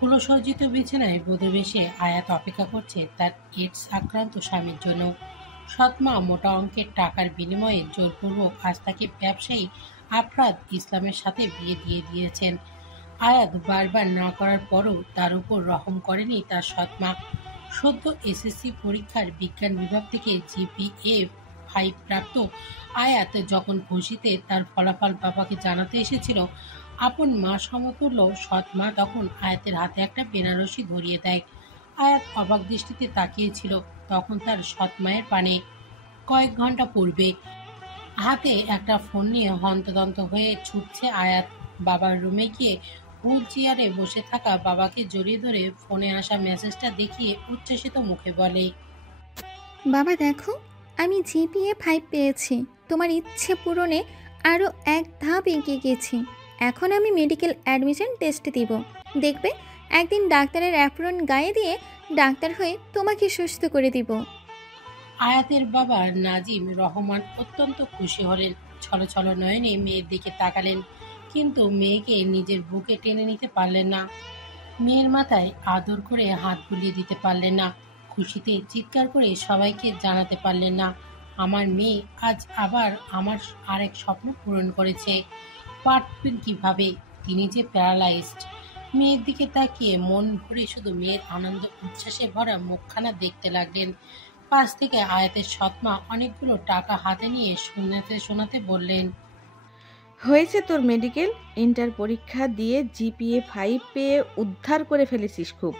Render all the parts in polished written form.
পুনঃসজ্জিত বিছানায় বধূবেশে আয়াত অপেক্ষা করছে তার এইডস আক্রান্ত স্বামীর জন্য। সৎমা মোটা অঙ্কের টাকার বিনিময়ে জোরপূর্বক আজ তাকে ব্যবসায়ী আফরাদ ইসলামের সাথে বিয়ে দিয়ে দিয়েছেন। আয়াত বারবার না করার পরও তার উপর রহম করেনি তার সৎমা। সদ্য এসএসসি পরীক্ষার বিজ্ঞান বিভাগ থেকে জিপিএ 5 প্রাপ্ত আয়াত যখন খুশিতে তার ফলাফল বাবাকে জানাতে এসেছিল, আপন মা সমতুল্য সৎ মা তখন আয়াতের হাতে একটা বেনারসি ধরিয়ে দেয়। আয়াত অবাক দৃষ্টিতে তাকিয়েছিল। তখন তার সৎ মায়ের পানে। কয়েক ঘন্টা পূর্বে হাতে একটা ফোন নিয়ে হন্তদন্ত হয়ে ছুটছে আয়াত। বাবার রুমে গিয়ে হুইল চেয়ারে বসে থাকা বাবাকে জড়িয়ে ধরে ফোনে আসা মেসেজটা দেখিয়ে উচ্ছ্বসিত মুখে বলে, বাবা দেখো, আমি জিপিএ 5 পেয়েছি। তোমার ইচ্ছে পূরণে আরও এক ধাপ এগিয়ে গেছি। এখন আমি মেডিকেল অ্যাডমিশন টেস্ট দিব। দেখবে একদিন ডাক্তারের অ্যাপ্রন গায়ে দিয়ে ডাক্তার হয়ে তোমাকে সুস্থ করে দিব। আয়াতের বাবা নাজিম রহমান অত্যন্ত খুশি হলেন। ছলছল নয়নে মেয়ের দিকে তাকালেন, কিন্তু মেয়েকে নিজের বুকে টেনে নিতে পারলেন না। মেয়ের মাথায় আদর করে হাত বুলিয়ে দিতে পারলেন না। খুশিতে চিৎকার করে সবাইকে জানাতে পারলেন না, আমার মেয়ে আজ আবার আমার আরেক স্বপ্ন পূরণ করেছে। পারবেন কিভাবে, তিনি যে প্যারালাইজড। মেয়ের দিকে তাকিয়ে মন ভরে শুধু মেয়ের আনন্দ উচ্ছ্বাসে ভরা মুখখানা দেখতে লাগলেন। পাশ থেকে আয়াতের সৎমা অনেকগুলো টাকা হাতে নিয়ে শোনাতে শোনাতে বললেন, হয়েছে তোর মেডিকেল ইন্টার পরীক্ষা দিয়ে জিপিএ 5 পেয়ে উদ্ধার করে ফেলেছিস খুব।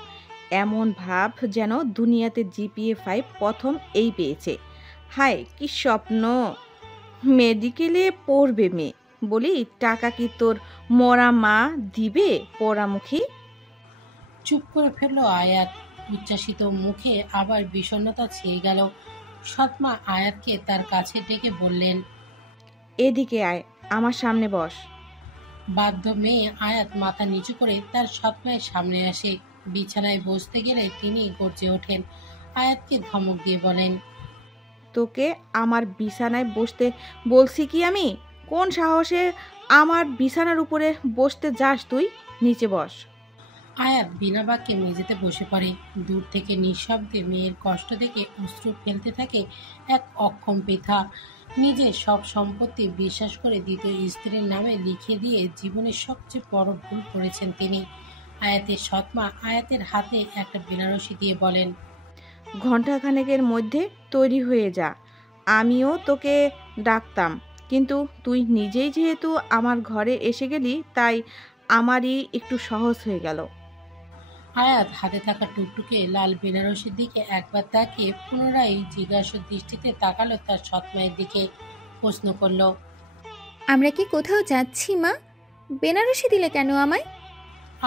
এমন ভাব যেন দুনিয়াতে জিপিএ 5 প্রথম এই পেয়েছে। হায় কি স্বপ্ন! মেডিকেলে পড়বে মেয়ে, বলি টাকা কি তোর মরা মা দিবে পোড়ামুখী? চুপ করে ফেলল আয়াত। উচ্ছ্বাসিত মুখে আবার বিষণ্ণতা ছেয়ে গেল। সৎমা আয়াতকে তার কাছে ডেকে বললেন, এদিকে আয়, আমার সামনে বস। বাধ্য মেয়ে আয়াত মাথা নিচু করে তার সৎমায়ের সামনে আসে। বিছানায় বসতে গেলে তিনি গর্জে ওঠেন। আয়াতকে ধমক দিয়ে বলেন, তোকে আমার বিছানায় বসতে বলছি কি আমি? কোন সাহসে আমার বিছানার উপরে বসতে যাস তুই? নিচে বস। আয়াত বিনা বাক্যে মেঝেতে বসে পড়ে। দূর থেকে নিঃশব্দে মেয়ের কষ্ট দেখে অশ্রু ফেলতে থাকে এক অক্ষম পৃথা। নিজের সব সম্পত্তি বিশ্বাস করে দ্বিতীয় স্ত্রীর নামে লিখিয়ে দিয়ে জীবনের সবচেয়ে বড় ভুল করেছেন তিনি। আয়াতের সৎমা আয়াতের হাতে একটা বেনারসি দিয়ে বলেন, ঘণ্টাখানেকের মধ্যে তৈরি হয়ে যা। আমিও তোকে ডাকতাম, কিন্তু তুই নিজেই যেহেতু আমার ঘরে এসে গেলি, তাই আমারই একটু সহজ হয়ে গেল। আয়াত হাতে থাকা টুকটুকে লাল বেনারসির দিকে একবার তাকিয়ে পুনরায় জিজ্ঞাসা দৃষ্টিতে তাকালো তার সৎমায়ের দিকে। প্রশ্ন করল, আমরা কি কোথাও যাচ্ছি মা? বেনারসি দিলে কেন আমায়?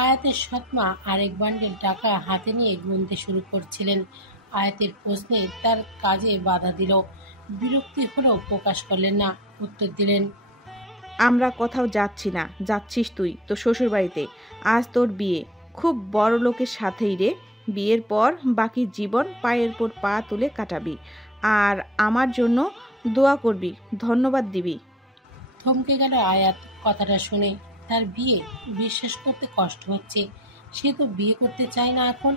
আয়াতের সৎমা আরেক বান্ডেল টাকা হাতে নিয়ে গুনতে শুরু করছিলেন। আয়াতের প্রশ্নে তার কাজে বাধা দিল। বিরক্তি হলেও প্রকাশ করলেন না। উত্তর দিলেন, আমরা কোথাও যাচ্ছি না, যাচ্ছিস তুই তোর শ্বশুরবাড়িতে। আজ তোর বিয়ে, খুব বড় লোকের সাথেই রে। বিয়ের পর বাকি জীবন পায়ের পর পা তুলে কাটাবি, আর আমার জন্য দোয়া করবি, ধন্যবাদ দিবি। থমকে গেল আয়াত কথাটা শুনে। তার বিয়ে, বিশ্বাস করতে কষ্ট হচ্ছে। সে তো বিয়ে করতে চায় না এখন।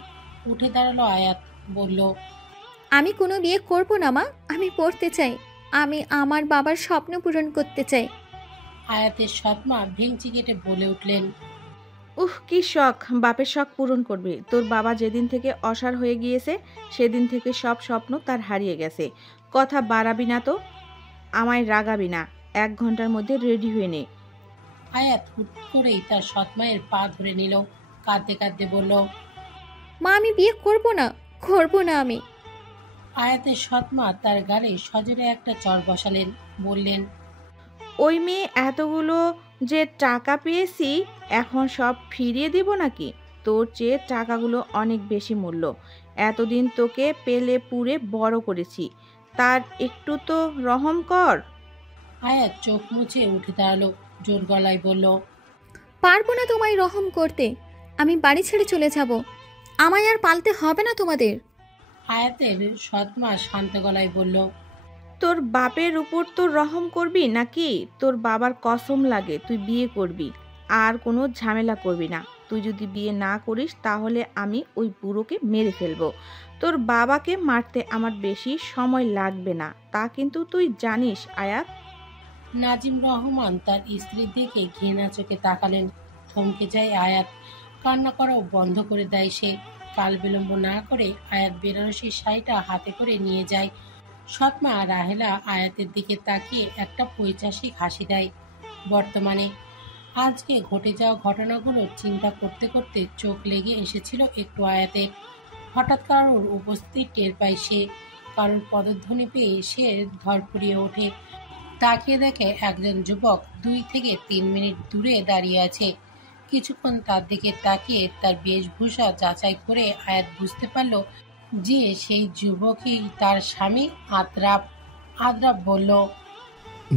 উঠে দাঁড়ালো আয়াত, বলল, আমি কোনো বিয়ে করব না মা। আমি পড়তে চাই। আমি আমার বাবার স্বপ্ন পূরণ করতে চাই। আয়াতের সৎমা ভেঙচি কেটে বলে উঠলেন, কি শখ! বাপের শখ পূরণ করবে। তোর বাবা যেদিন থেকে অসাড় হয়ে গিয়েছে, সেদিন থেকে সব স্বপ্ন তার হারিয়ে গেছে। কথা বাড়াবি না তো, আমায় রাগাবি না। 1 ঘন্টার মধ্যে রেডি হয়ে নে। আয়াত হুট করেই তার সৎমায়ের পা ধরে নিল। কাঁদতে কাঁদতে বলল, মা আমি বিয়ে করব না, করব না আমি। আয়াতের সৎমা তার গালে সজোরে একটা চড় বসালেন। বললেন, ওই মেয়ে এতগুলো যে টাকা পেয়েছি, এখন সব ফিরিয়ে দিব নাকি? তোর চেয়ে টাকাগুলো অনেক বেশি মূল্য। এতদিন তোকে পেলে পুড়ে বড় করেছি, তার একটু তো রহম কর। আয়াত চোখ মুছে উঠে দাঁড়ালো। জোর গলায় বলল, পারবো না তোমায় রহম করতে। আমি বাড়ি ছেড়ে চলে যাব। আমায় আর পালতে হবে না তোমাদের। আয়াতের সৎমা শান্ত গলায় বলল, তোর বাপের উপর তোর রহম করবি নাকি তোর বাবার কসম লাগে তুই বিয়ে করবি আর কোনো ঝামেলা করবি না। তুই যদি বিয়ে না করিস তাহলে আমি ওই বুড়োকে মেরে ফেলবো। তোর বাবাকে মারতে আমার বেশি সময় লাগবে না, তা কিন্তু তুই জানিস আয়াত। নাজিম রহমান তার স্ত্রীর দিকে ঘৃণা চোখে তাকালেন। থমকে যায় আয়াত। কান্না করাও বন্ধ করে দেয় সে। কাল বিলম্ব না করে আয়াত বেনারসির শাড়িটা হাতে করে নিয়ে যায়। সৎমা রাহেলা আয়াতের দিকে তাকিয়ে একটা পৈশাসিক হাসি দেয়। বর্তমানে আজকে ঘটে যাওয়া ঘটনাগুলো চিন্তা করতে করতে চোখ লেগে এসেছিল একটু আয়াতের। হঠাৎ কারোর উপস্থিতি টের পায় সে। কারোর পদধ্বনি পেয়ে সে ধরফরিয়ে ওঠে। তাকিয়ে দেখে একজন যুবক 2 থেকে 3 মিনিট দূরে দাঁড়িয়ে আছে। কিছুক্ষণ তার দিকে তাকিয়ে তার বেশভূষা যাচাই করে আয়াত বুঝতে পারল যে সেই যুবকই তার স্বামী আদ্রাব। আদ্রাব বলল,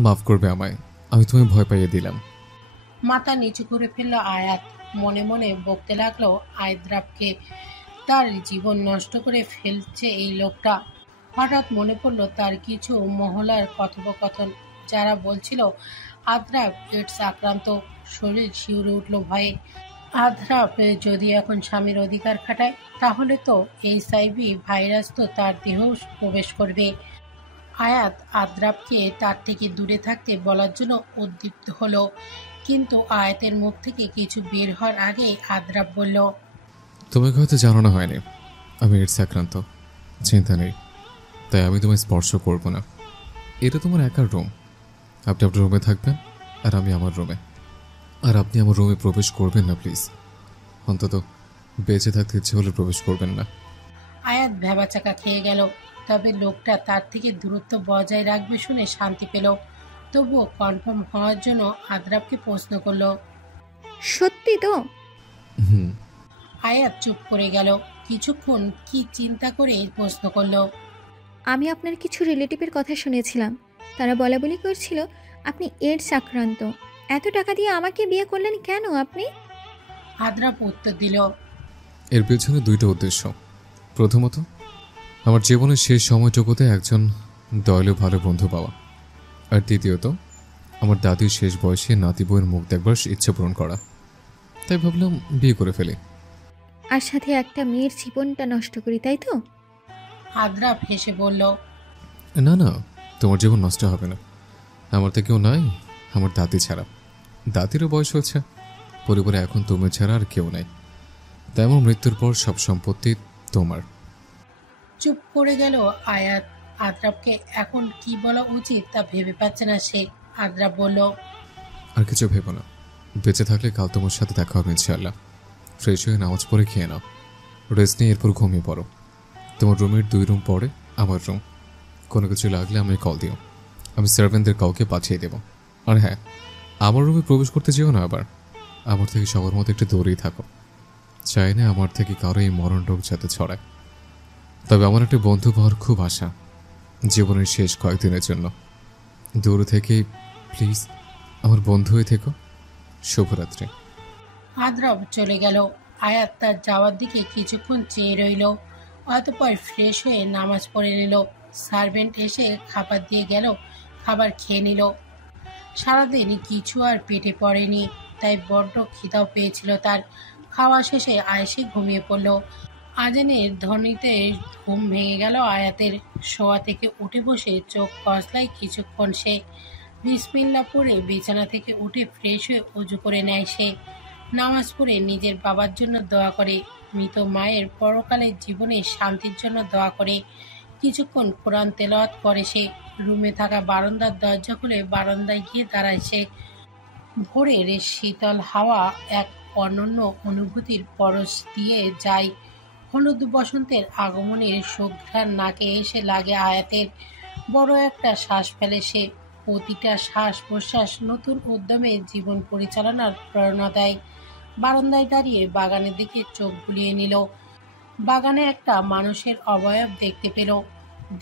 মাফ করবে আমায়, আমি তোমায় ভয় পাইয়ে দিলাম। মাথা নিচু করে ফেলল আয়াত। মনে মনে বকতে লাগলো আদ্রাবকে। তার জীবন নষ্ট করে ফেলছে এই লোকটা। হঠাৎ মনে পড়ল তার কিছু মহলার কথোপকথন, যারা বলছিল আদ্রাব এইডস আক্রান্ত। শরীর শিউরে উঠল ভয়ে। আদ্রাব যদি এখন স্বামীর অধিকার খাটায় তাহলে তো HIV ভাইরাস তো তার দেহেও প্রবেশ করবে। আয়াত আদ্রাবকে তার থেকে দূরে থাকতে বলার জন্য উদ্দীপ্ত হলো, কিন্তু আয়াতের মুখ থেকে কিছু বের হওয়ার আগেই আদ্রাব বলল, তোমাকে হয়তো জানানো হয়নি আমি এইডস আক্রান্ত। চিন্তা নেই, তাই আমি তোমায় স্পর্শ করব না। এটা তোমার একার রুম। আপনি আপনার রুমে থাকবেন আর আমি আমার রুমে। আর আপনি আমার রুমে প্রবেশ করবেন না প্লিজ। অন্তত বেঁচে থাকতে ইচ্ছে হলে প্রবেশ করবেন না। আয়াত ভ্যাবাচাকা খেয়ে গেল। তবে লোকটা তার থেকে দূরত্ব বজায় রাখবে শুনে শান্তি পেল। তবুও কনফার্ম হওয়ার জন্য আদ্রাবকে প্রশ্ন করলো। সত্যি তো? হুম। আয়াত চুপ করে গেল। কিছুক্ষণ কি চিন্তা করে প্রশ্ন করলো। আমি আপনার কিছু রিলেটিভের কথা শুনেছিলাম, তারা বলাবলি করছিল আপনি এইডস আক্রান্ত। এত টাকা দিয়ে আমাকে বিয়ে করলেন কেন আপনি? আদ্রাব উত্তর দিল, এর পেছনে 2টা উদ্দেশ্য। প্রথমত, আমার জীবনের শেষ সময়টুকুতে একজন দয়ালু ভালো বন্ধু পাওয়া। আর দ্বিতীয়ত, আমার দাদির শেষ বয়সে নাতি বউয়ের মুখ দেখবার ইচ্ছে পূরণ করা। তাই ভাবলাম বিয়ে করে ফেলি। আর সাথে একটা মেয়ের জীবনটা নষ্ট করি, তাই তো? আদ্রাব হেসে বলল, না না, তোমার জীবন নষ্ট হবে না। আমার তো কেউ নাই, আমার দাদি ছাড়া। দাদিরও বয়স হয়েছে। পরিবারে এখন তুমি ছাড়া আর কেউ নাই। তাই আমার মৃত্যুর পর সব সম্পত্তি তোমার। চুপ করে গেল আয়াত। আদ্রাবকে এখন কি বলা উচিত তা ভেবে পাচ্ছে না সে। আদ্রাব বলল, আর কিছু ভেবো না। বেঁচে থাকলে কাল তোমার সাথে দেখা হবে ইনশাআল্লাহ। ফ্রেশ হয়ে নামাজ পড়ে খেয়ে নাও, রেস্ট নিয়ে এরপর ঘুমিয়ে পড়ো। তোমার রুমের 2 রুম পরে আমার রুম। কোনো কিছু লাগলে আমায় কল দিও, আমি সার্ভেন্টদের কাউকে পাঠিয়ে দেব। আর হ্যাঁ, আমার রুমে প্রবেশ করতে যেও না আবার। আমার থেকে সবার মতো একটু দূরেই থাকো। চাই না আমার থেকে কারো এই মরণ রোগ যাতে ছড়ায়। তবে আমার একটা বন্ধু পাওয়ার খুব আশা, জীবনের শেষ কয়েকদিনের জন্য। দূর থেকে প্লিজ আমার বন্ধু হয়ে থেকো। শুভরাত্রি। আদ্রাব চলে গেল। আয়াত তার যাওয়ার দিকে কিছুক্ষণ চেয়ে রইল। অতঃপর ফ্রেশ হয়ে নামাজ পড়ে নিল। সার্ভেন্ট এসে খাবার দিয়ে গেল, খাবার খেয়ে নিল। সারাদিন কিছু আর পেটে পড়েনি, তাই বড্ড খিদাও পেয়েছিল তার। খাওয়া শেষে আয়েশে ঘুমিয়ে পড়ল। আজানের ধ্বনিতে ঘুম ভেঙে গেল আয়াতের। শোয়া থেকে উঠে বসে চোখ কসলায় কিছুক্ষণ সে। বিসমিল্লাহ পড়ে বিছানা থেকে উঠে ফ্রেশ হয়ে অজু করে নেয় সে। নামাজ পড়ে নিজের বাবার জন্য দোয়া করে, মৃত মায়ের পরকালের জীবনে শান্তির জন্য দোয়া করে। কিছুক্ষণ কোরআন তেলাওয়াত করে সে। রুমে থাকা বারান্দার দরজা খুলে বারান্দায় গিয়ে দাঁড়ায় সে। ভোরের শীতল হাওয়া এক অনন্য অনুভূতির পরশ দিয়ে যায়। হলুদ বসন্তের আগমনের সুঘ্রাণ নাকে এসে লাগে আয়াতের। বড় একটা শ্বাস ফেলে সে। প্রতিটা শ্বাস প্রশ্বাস নতুন উদ্যমে জীবন পরিচালনার প্রেরণা দেয়। বারান্দায় দাঁড়িয়ে বাগানের দিকে চোখ বুলিয়ে নিল। বাগানে একটা মানুষের অবয়ব দেখতে পেল।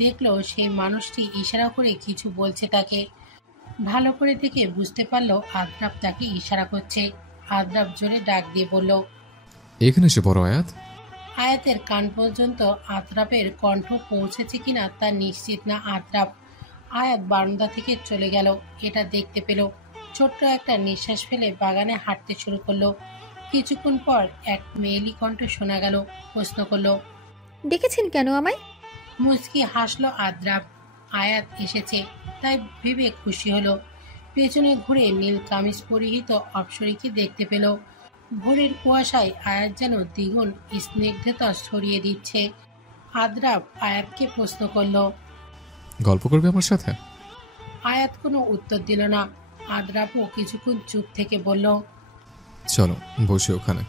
দেখল সেই মানুষটি ইশারা করে কিছু বলছে তাকে। ভালো করে দেখে বুঝতে পারল আদ্রাব তাকে ইশারা করছে। আদ্রাব জোরে ডাক দিয়ে বলল, এখানে এসে বড় আয়াত। আয়াতের কান পর্যন্ত আদ্রাবের কণ্ঠ পৌঁছেছে কিনা তা নিশ্চিত না আদ্রাব। আয়াত বারান্দা থেকে চলে গেল। এটা দেখতে পেল। ছোট্ট একটা নিঃশ্বাস ফেলে বাগানে হাঁটতে শুরু করলো। কিছুক্ষণ পর এক মেয়েলি কণ্ঠ শোনা গেল। প্রশ্ন করলো, ডেকেছেন কেন আমায়? মুচকি হাসলো আদ্রাব। আয়াত এসেছে তাই ভেবে খুশি হলো। পেছনে ঘুরে নীল কামিজ পরিহিত অপ্সরীকে দেখতে পেল। ভোরের কুয়াশায় আয়াত যেন দ্বিগুণ স্নিগ্ধতা ছড়িয়ে দিচ্ছে। আদ্রাব আয়াতকে প্রশ্ন করলো। গল্প করবে আমার সাথে? আয়াত কোনো উত্তর দিল না। আদ্রাবও কিছুক্ষণ চুপ থেকে বলল, চলো বসে ওখানে।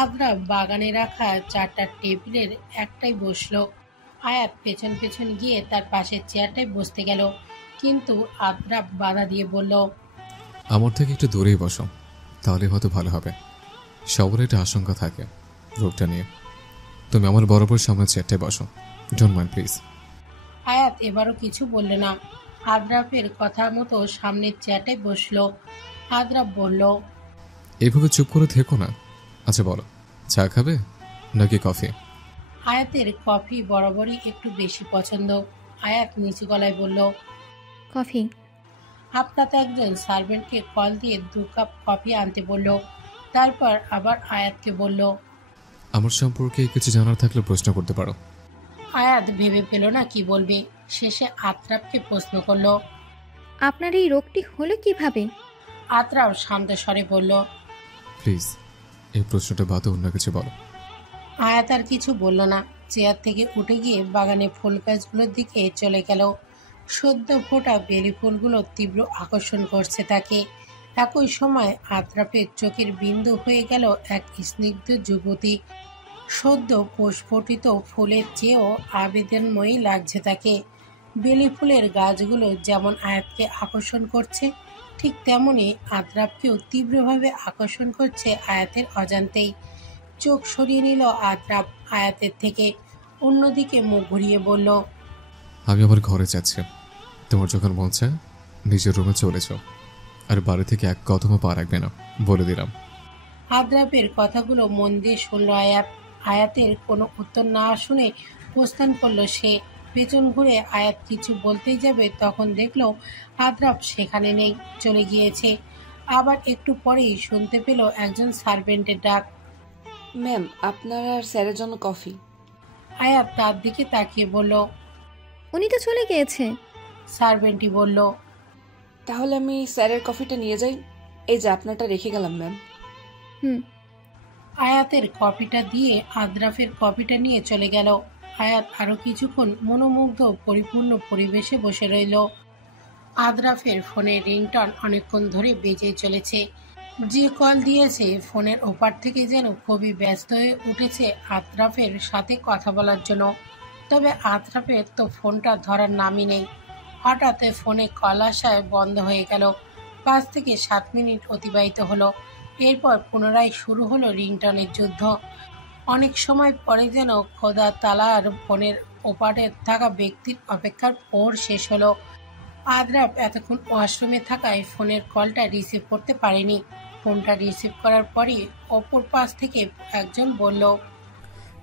আদ্রাব বাগানে রাখা 4টা টেবিলের একটাই বসলো। আয়াত পেছন পেছন গিয়ে তার পাশের চেয়ারটায় বসতে গেল, কিন্তু আদ্রাব বাধা দিয়ে বলল, আমার থেকে একটু দূরেই বসো, তাহলে হয়তো ভালো হবে। সবার একটা আশঙ্কা থাকে রোগটা নিয়ে। তুমি আমার বরাবর সামনের চেয়ারটায় বসো, ডোন্ট মাইন্ড প্লিজ। আয়াত এবারও কিছু বলল না। আদ্রাবের কথা মতো সামনের চেয়ারটায় বসলো। আদ্রাব বলল, এইভাবে চুপ করে থেকো না। আচ্ছা বলো, চা খাবে নাকি কফি? আয়াতের কফি বরাবরই একটু বেশি পছন্দ। আয়াত নিচু গলায় বলল, কফি। আপনাতে একজন সার্ভেন্টকে কল দিয়ে 2 কাপ কফি আনতে বলল। তারপর আবার আয়াতকে বলল। আমার সম্পর্কে কিছু জানার থাকলে প্রশ্ন করতে পারো। আয়াত ভেবে পেল না কি বলবে। শেষে আত্রাবকে প্রশ্ন করলো। আপনার এই রোগটি হলো কিভাবে? আত্রাব শান্ত স্বরে বলল। প্লিজ এই প্রশ্নটা বাদে অন্য কিছু বলো। আয়াত আর কিছু বলল না। চেয়ার থেকে উঠে গিয়ে বাগানে ফুল গাছগুলোর দিকে চলে গেল। সদ্য ফোটা বেলি ফুলগুলো তীব্র আকর্ষণ করছে তাকে। একই সময় আত্রাপের চোখের বিন্দু হয়ে গেল এক স্নিগ্ধ যুবতী। সদ্য প্রস্ফুটিত ফুলের চেয়েও আবেদনময়ী লাগছে তাকে। বেলি ফুলের গাছগুলো যেমন আয়াতকে আকর্ষণ করছে, ঠিক তেমনি আদ্রাবকেও তীব্রভাবে আকর্ষণ করছে আয়াতের অজান্তেই। চোখ সরিয়ে নিল আদ্রাব আয়াতের থেকে। অন্যদিকে মুখ ঘুরিয়ে বলল, আমি আবার ঘরে যাচ্ছি। তোমার যখন মন চায় নিজের রুমে চলে যাও, আর বাড়ি থেকে এক কদমও পা রাখবে না, বলে দিলাম। আদ্রাবের কথাগুলো মন দিয়ে শুনল আয়াত। আয়াতের কোনো উত্তর না শুনে প্রস্থান করলো সে। পেছন ঘুরে আয়াত কিছু বলতেই যাবে, তখন দেখলো আদ্রাব সেখানে নেই, চলে গিয়েছে। আবার একটু পরেই শুনতে পেল একজন সার্ভেন্টের ডাক। ম্যাম, আপনার আর স্যারের জন্য কফি। আয়াত তার দিকে তাকিয়ে বলল। উনি তো চলে গিয়েছে। সার্ভেন্টই বলল। তাহলে আমি স্যারের কফিটা নিয়ে যাই। এই যে আপনারটা রেখে গেলাম ম্যাম। হুম। আয়াতের কপিটা দিয়ে আদ্রাফের কপিটা নিয়ে চলে গেল। আয়াত আরো কিছুক্ষণ মনোমুগ্ধ পরিপূর্ণ পরিবেশে বসে রইল। আদ্রাফের ফোনের রিংটন অনেকক্ষণ ধরে বেজে চলেছে। যে কল দিয়েছে ফোনের ওপার থেকে যেন খুবই ব্যস্ত হয়ে উঠেছে আদ্রাফের সাথে কথা বলার জন্য। তবে আদ্রাফের তো ফোনটা ধরার নামই নেই। হঠাৎ ফোনে কল আসায় বন্ধ হয়ে গেল। 5 থেকে 7 মিনিট অতিবাহিত হলো। এরপর পুনরায় শুরু হলো রিংটনের যুদ্ধ। অনেক সময় পরে যেন খোদা তালার ফোনের ওপারে থাকা ব্যক্তির অপেক্ষার পর শেষ হলো। আদ্রাব এতক্ষণ ওয়াশরুমে থাকায় ফোনের কলটা রিসিভ করতে পারেনি। ফোনটা রিসিভ করার পরই অপর পাশ থেকে একজন বলল,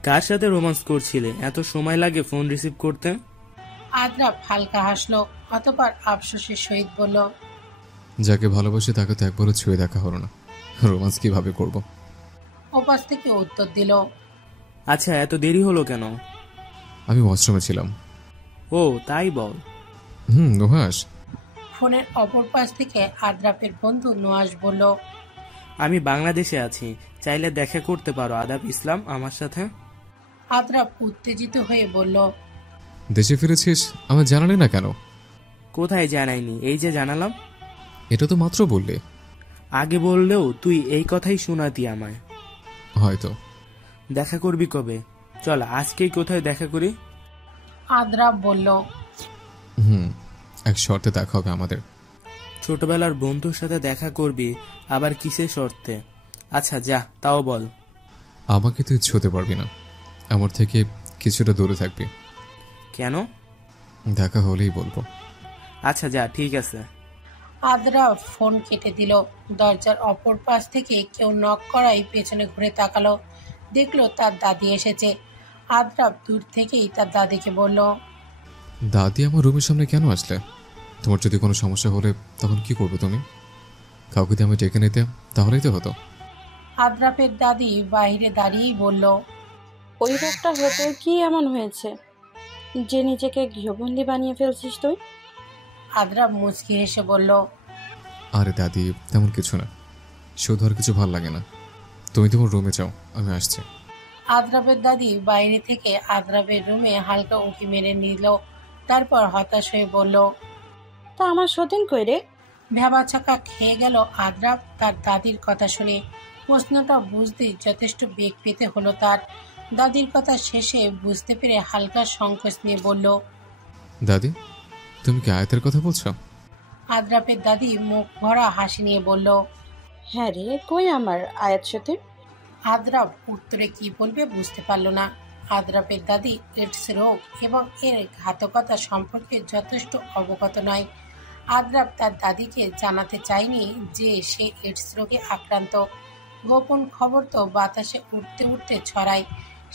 কার সাথে রোমান্স করছিলে? এত সময় লাগে ফোন রিসিভ করতে? আদ্রাব হালকা হাসলো, অতঃপর আফসোসের সহিত বলল, যাকে ভালোবাসি তাকে তো একবারও ছুঁয়ে দেখা হলো না, রোমান্স কিভাবে করব? ওপাশ থেকে উত্তর দিল, আচ্ছা, এত দেরি হলো কেন? আমি ওয়াশরুমে ছিলাম। ও তাই বল। নুহাস। ফোনের অপর পাশ থেকে আদ্রাফের বন্ধু নুহাস বলল, আমি বাংলাদেশে আছি, চাইলে দেখা করতে পারো আদাব ইসলাম আমার সাথে। আদ্রাফ উত্তেজিত হয়ে বলল, দেশে ফিরেছিস, আমার জানালি না কেন? কোথায় জানাইনি, এই যে জানালাম। এটা তো মাত্র বললে। আগে বললেও তুই এই কথাই শোনাতি আমায়। হয়তো। দেখা করবি কবে? চল আজকেই কোথায় দেখা করি। আদ্রাফ বলল, এক শর্তে দেখা হবে আমাদের। ছোটবেলার বন্ধুর সাথে দেখা করবি, আবার কিসের শর্তে? আচ্ছা যা, তাও বল। আমাকে তুই ছুঁতে পারবি না, আমার থেকে কিছুটা দূরে থাকবি। কেন? দেখা হলেই বলবো। আচ্ছা যা, ঠিক আছে। আদ্রাফ ফোন কেটে দিল। দরজার অপর পাশ থেকে কেউ নক করায় পেছনে ঘুরে তাকালো, দেখলো তার দাদি এসেছে। আদ্রাফ দূর থেকেই তার দাদিকে বলল, দাদি আমার রুমের সামনে কেন আসলে? তোমার যদি কোনো সমস্যা হলে তখন কি করবে তুমি? কাউকে দিয়ে আমি ডেকে নিতে, তাহলেই তো হতো। আদ্রাফের দাদি বাইরে দাঁড়িয়েই বলল, ওই রোগটা হতে কি এমন হয়েছে যে নিজেকে গৃহবন্দী বানিয়ে ফেলছিস তুই? আদ্রাফ মুচকি হেসে বলল, আরে দাদি, তেমন কিছু না, শুধু আর কিছু ভাল লাগে না। তুমি তোমার রুমে যাও, আমি আসছি। আদ্রাফের দাদি বাইরে থেকে আদ্রাফের রুমে হালকা উঁকি মেরে নিল। তারপর হতাশ হয়ে বলল, তা আমার সতীন কই রে? ভ্যাবাচাকা খেয়ে গেল আদ্রাফ তার দাদির কথা শুনে। প্রশ্নটা বুঝতে যথেষ্ট বেগ পেতে হলো তার। দাদির কথা শেষে বুঝতে পেরে হালকা সংকোচ নিয়ে বলল, দাদি, তুমি কি আয়াতের কথা বলছো? আদ্রাফের দাদি মুখ ভরা হাসি নিয়ে বলল। হ্যাঁ রে, কই আমার আয়াত সতীন? আদ্রাফ উত্তরে কি বলবে বুঝতে পারল না। আদ্রাফের দাদি এইডস রোগ এবং এর ঘাতকতা সম্পর্কে যথেষ্ট অবগত নয়। আদ্রাফ তার দাদিকে জানাতে চায়নি যে সে এইডস রোগে আক্রান্ত। গোপন খবর তো বাতাসে উঠতে উঠতে ছড়ায়।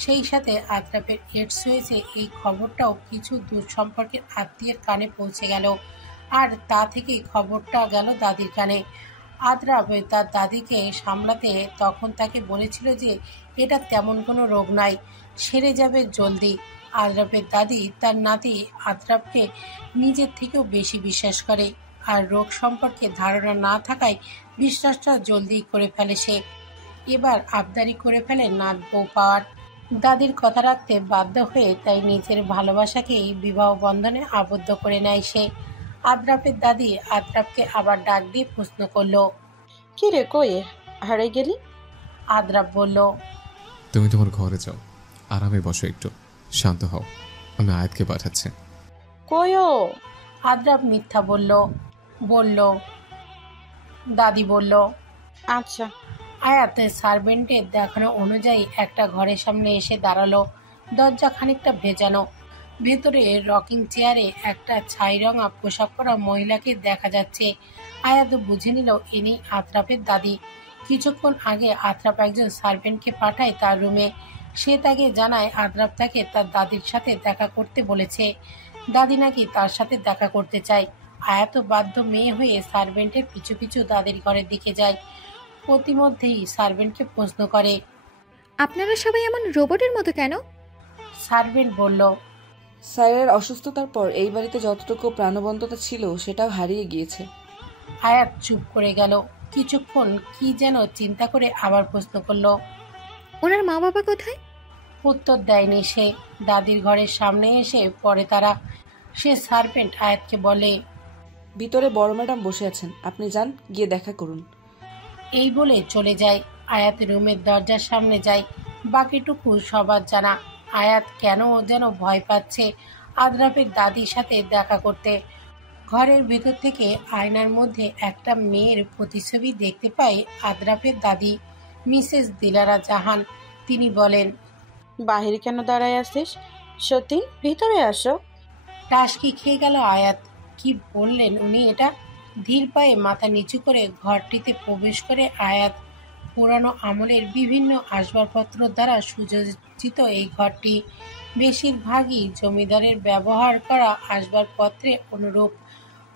সেই সাথে আদ্রাফের এইডস হয়েছে এই খবরটাও কিছু দূর সম্পর্কের আত্মীয়ের কানে পৌঁছে গেল, আর তা থেকেই খবরটা গেল দাদির কানে। আদ্রাফ তার দাদিকে সামলাতে তখন তাকে বলেছিল যে এটা তেমন কোনো রোগ নয়, সেরে যাবে জলদি। আদ্রাফের দাদি তার নাতি আদ্রাফকে নিজের থেকেও বেশি বিশ্বাস করে, আর রোগ সম্পর্কে ধারণা না থাকায় বিশ্বাসটা জলদি করে ফেলে সে। এবার আবদারি করে ফেলে নাত বউ পাওয়ার। দাদির কথা রাখতে বাধ্য হয়ে তাই নিজের ভালোবাসাকেই বিবাহ বন্ধনে আবদ্ধ করে নেয় সে। আদ্রাফের দাদি আদ্রাফকে আবার ডাক দিয়ে প্রশ্ন করল। কি রে, কই হারিয়ে গেলি? আদ্রাফ বলল, তুমি তোমার ঘরে যাও, আরামে বসো, একটু শান্ত হও, আমি আয়াতকে পাঠাচ্ছি। কই ও? আদ্রাফ মিথ্যা বলল। দাদি বলল, আচ্ছা। আয়াত সার্ভেন্টের দেখানো অনুযায়ী একটা ঘরের সামনে এসে দাঁড়ালো। দরজা খানিকটা ভেজানো। ভেতরে রকিং চেয়ারে একটা ছাই রঙা পোশাক পরা মহিলাকে দেখা যাচ্ছে। আয়াত বুঝে নিল ইনি আদ্রাফের দাদি। কিছুক্ষণ আগে আদ্রাফ একজন সার্ভেন্টকে পাঠায় তার রুমে। সে তাকে জানায় আদ্রাফ তাকে তার দাদির সাথে দেখা করতে বলেছে। দাদি নাকি তার সাথে দেখা করতে চায়। আয়াত বাধ্য মেয়ে হয়ে সার্ভেন্টের পিছু পিছু দাদির ঘরের দিকে যায়। প্রতিমধ্যেই সার্ভেন্টকে প্রশ্ন করে, আপনারা সবাই এমন রোবটের মতো কেন? সার্ভেন্ট বলল, স্যারের অসুস্থতার পর এই বাড়িতে যতটুকু প্রাণবন্ততা ছিল সেটাও হারিয়ে গিয়েছে। আয়াত চুপ করে গেল। কিছুক্ষণ কি যেন চিন্তা করে আবার প্রশ্ন করল। ওনার মা বাবা কোথায়? উত্তর দেয়নি সে। দাদির ঘরের সামনে এসে পরে তারা। সে সার্ভেন্ট আয়াতকে বলে, ভিতরে বড় ম্যাডাম বসে আছেন, আপনি যান, গিয়ে দেখা করুন। এই বলে চলে যায়। আয়াত রুমের দরজার সামনে যায়। বাকিটুকু সবার জানা। আয়াত কেন যেন ভয় পাচ্ছে আদ্রাফের দাদির সাথে দেখা করতে। ঘরের ভেতর থেকে আয়নার মধ্যে একটা মেয়ের প্রতিচ্ছবি দেখতে পায় আদ্রাফের দাদি, মিসেস দিলারা জাহান। তিনি বলেন, বাহিরে কেন দাঁড়ায় আছিস? সতীন, ভিতরে আসো। টাসকি খেয়ে গেল আয়াত। কি বললেন উনি এটা? ধীর পায়ে মাথা নিচু করে ঘরটিতে প্রবেশ করে আয়াত। পুরানো আমলের বিভিন্ন আসবাবপত্র দ্বারা সুসজ্জিত এই ঘরটি বেশিরভাগই জমিদারের ব্যবহার করা আসবাবপত্রের অনুরূপ।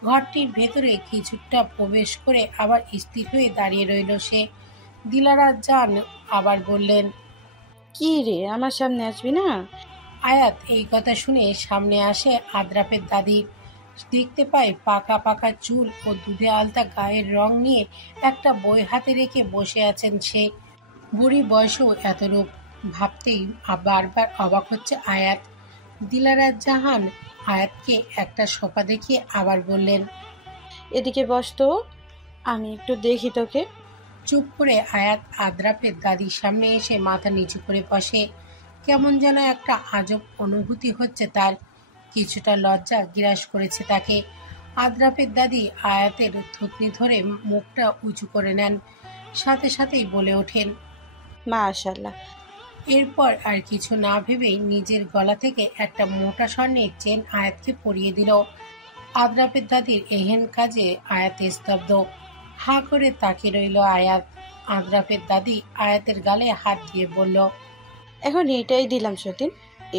ঘরটির ভেতরে কিছুটা প্রবেশ করে আবার স্থির হয়ে দাঁড়িয়ে রইল সে। দিলারা জান আবার বললেন, কি রে, আমার সামনে আসবি না? আয়াত এই কথা শুনে সামনে আসে আদ্রাফের দাদি। দেখতে পায় পাকা পাকা চুল ও দুধে আলতা গায়ের রং নিয়ে একটা বই হাতে রেখে বসে আছেন সে। বুড়ি বয়সেও এত রূপ, ভাবতেই বারবার অবাক হচ্ছে আয়াত। দিলারা জাহান আয়াতকে একটা সোফা দেখিয়ে আবার বললেন, এদিকে বস তো, আমি একটু দেখি তোকে। চুপ করে আয়াত আদ্রাফের দাদির সামনে এসে মাথা নিচু করে বসে। কেমন যেন একটা আজব অনুভূতি হচ্ছে তার। কিছুটা লজ্জা গ্রাস করেছে তাকে। আদ্রাফের দাদি আয়াতের থুতনি ধরে মুখটা উঁচু করে নেন। সাথে সাথেই বলে ওঠেন, মাশাআল্লাহ। এরপর আর কিছু না ভেবেই নিজের গলা থেকে একটা মোটা স্বর্ণের চেন আয়াতকে পরিয়ে দিল। আদ্রাফের দাদির এহেন কাজে আয়াত স্তব্ধ। হা করে তাকিয়ে রইল আয়াত। আদ্রাফের দাদি আয়াতের গালে হাত দিয়ে বলল, এখন এটাই দিলাম সতীন,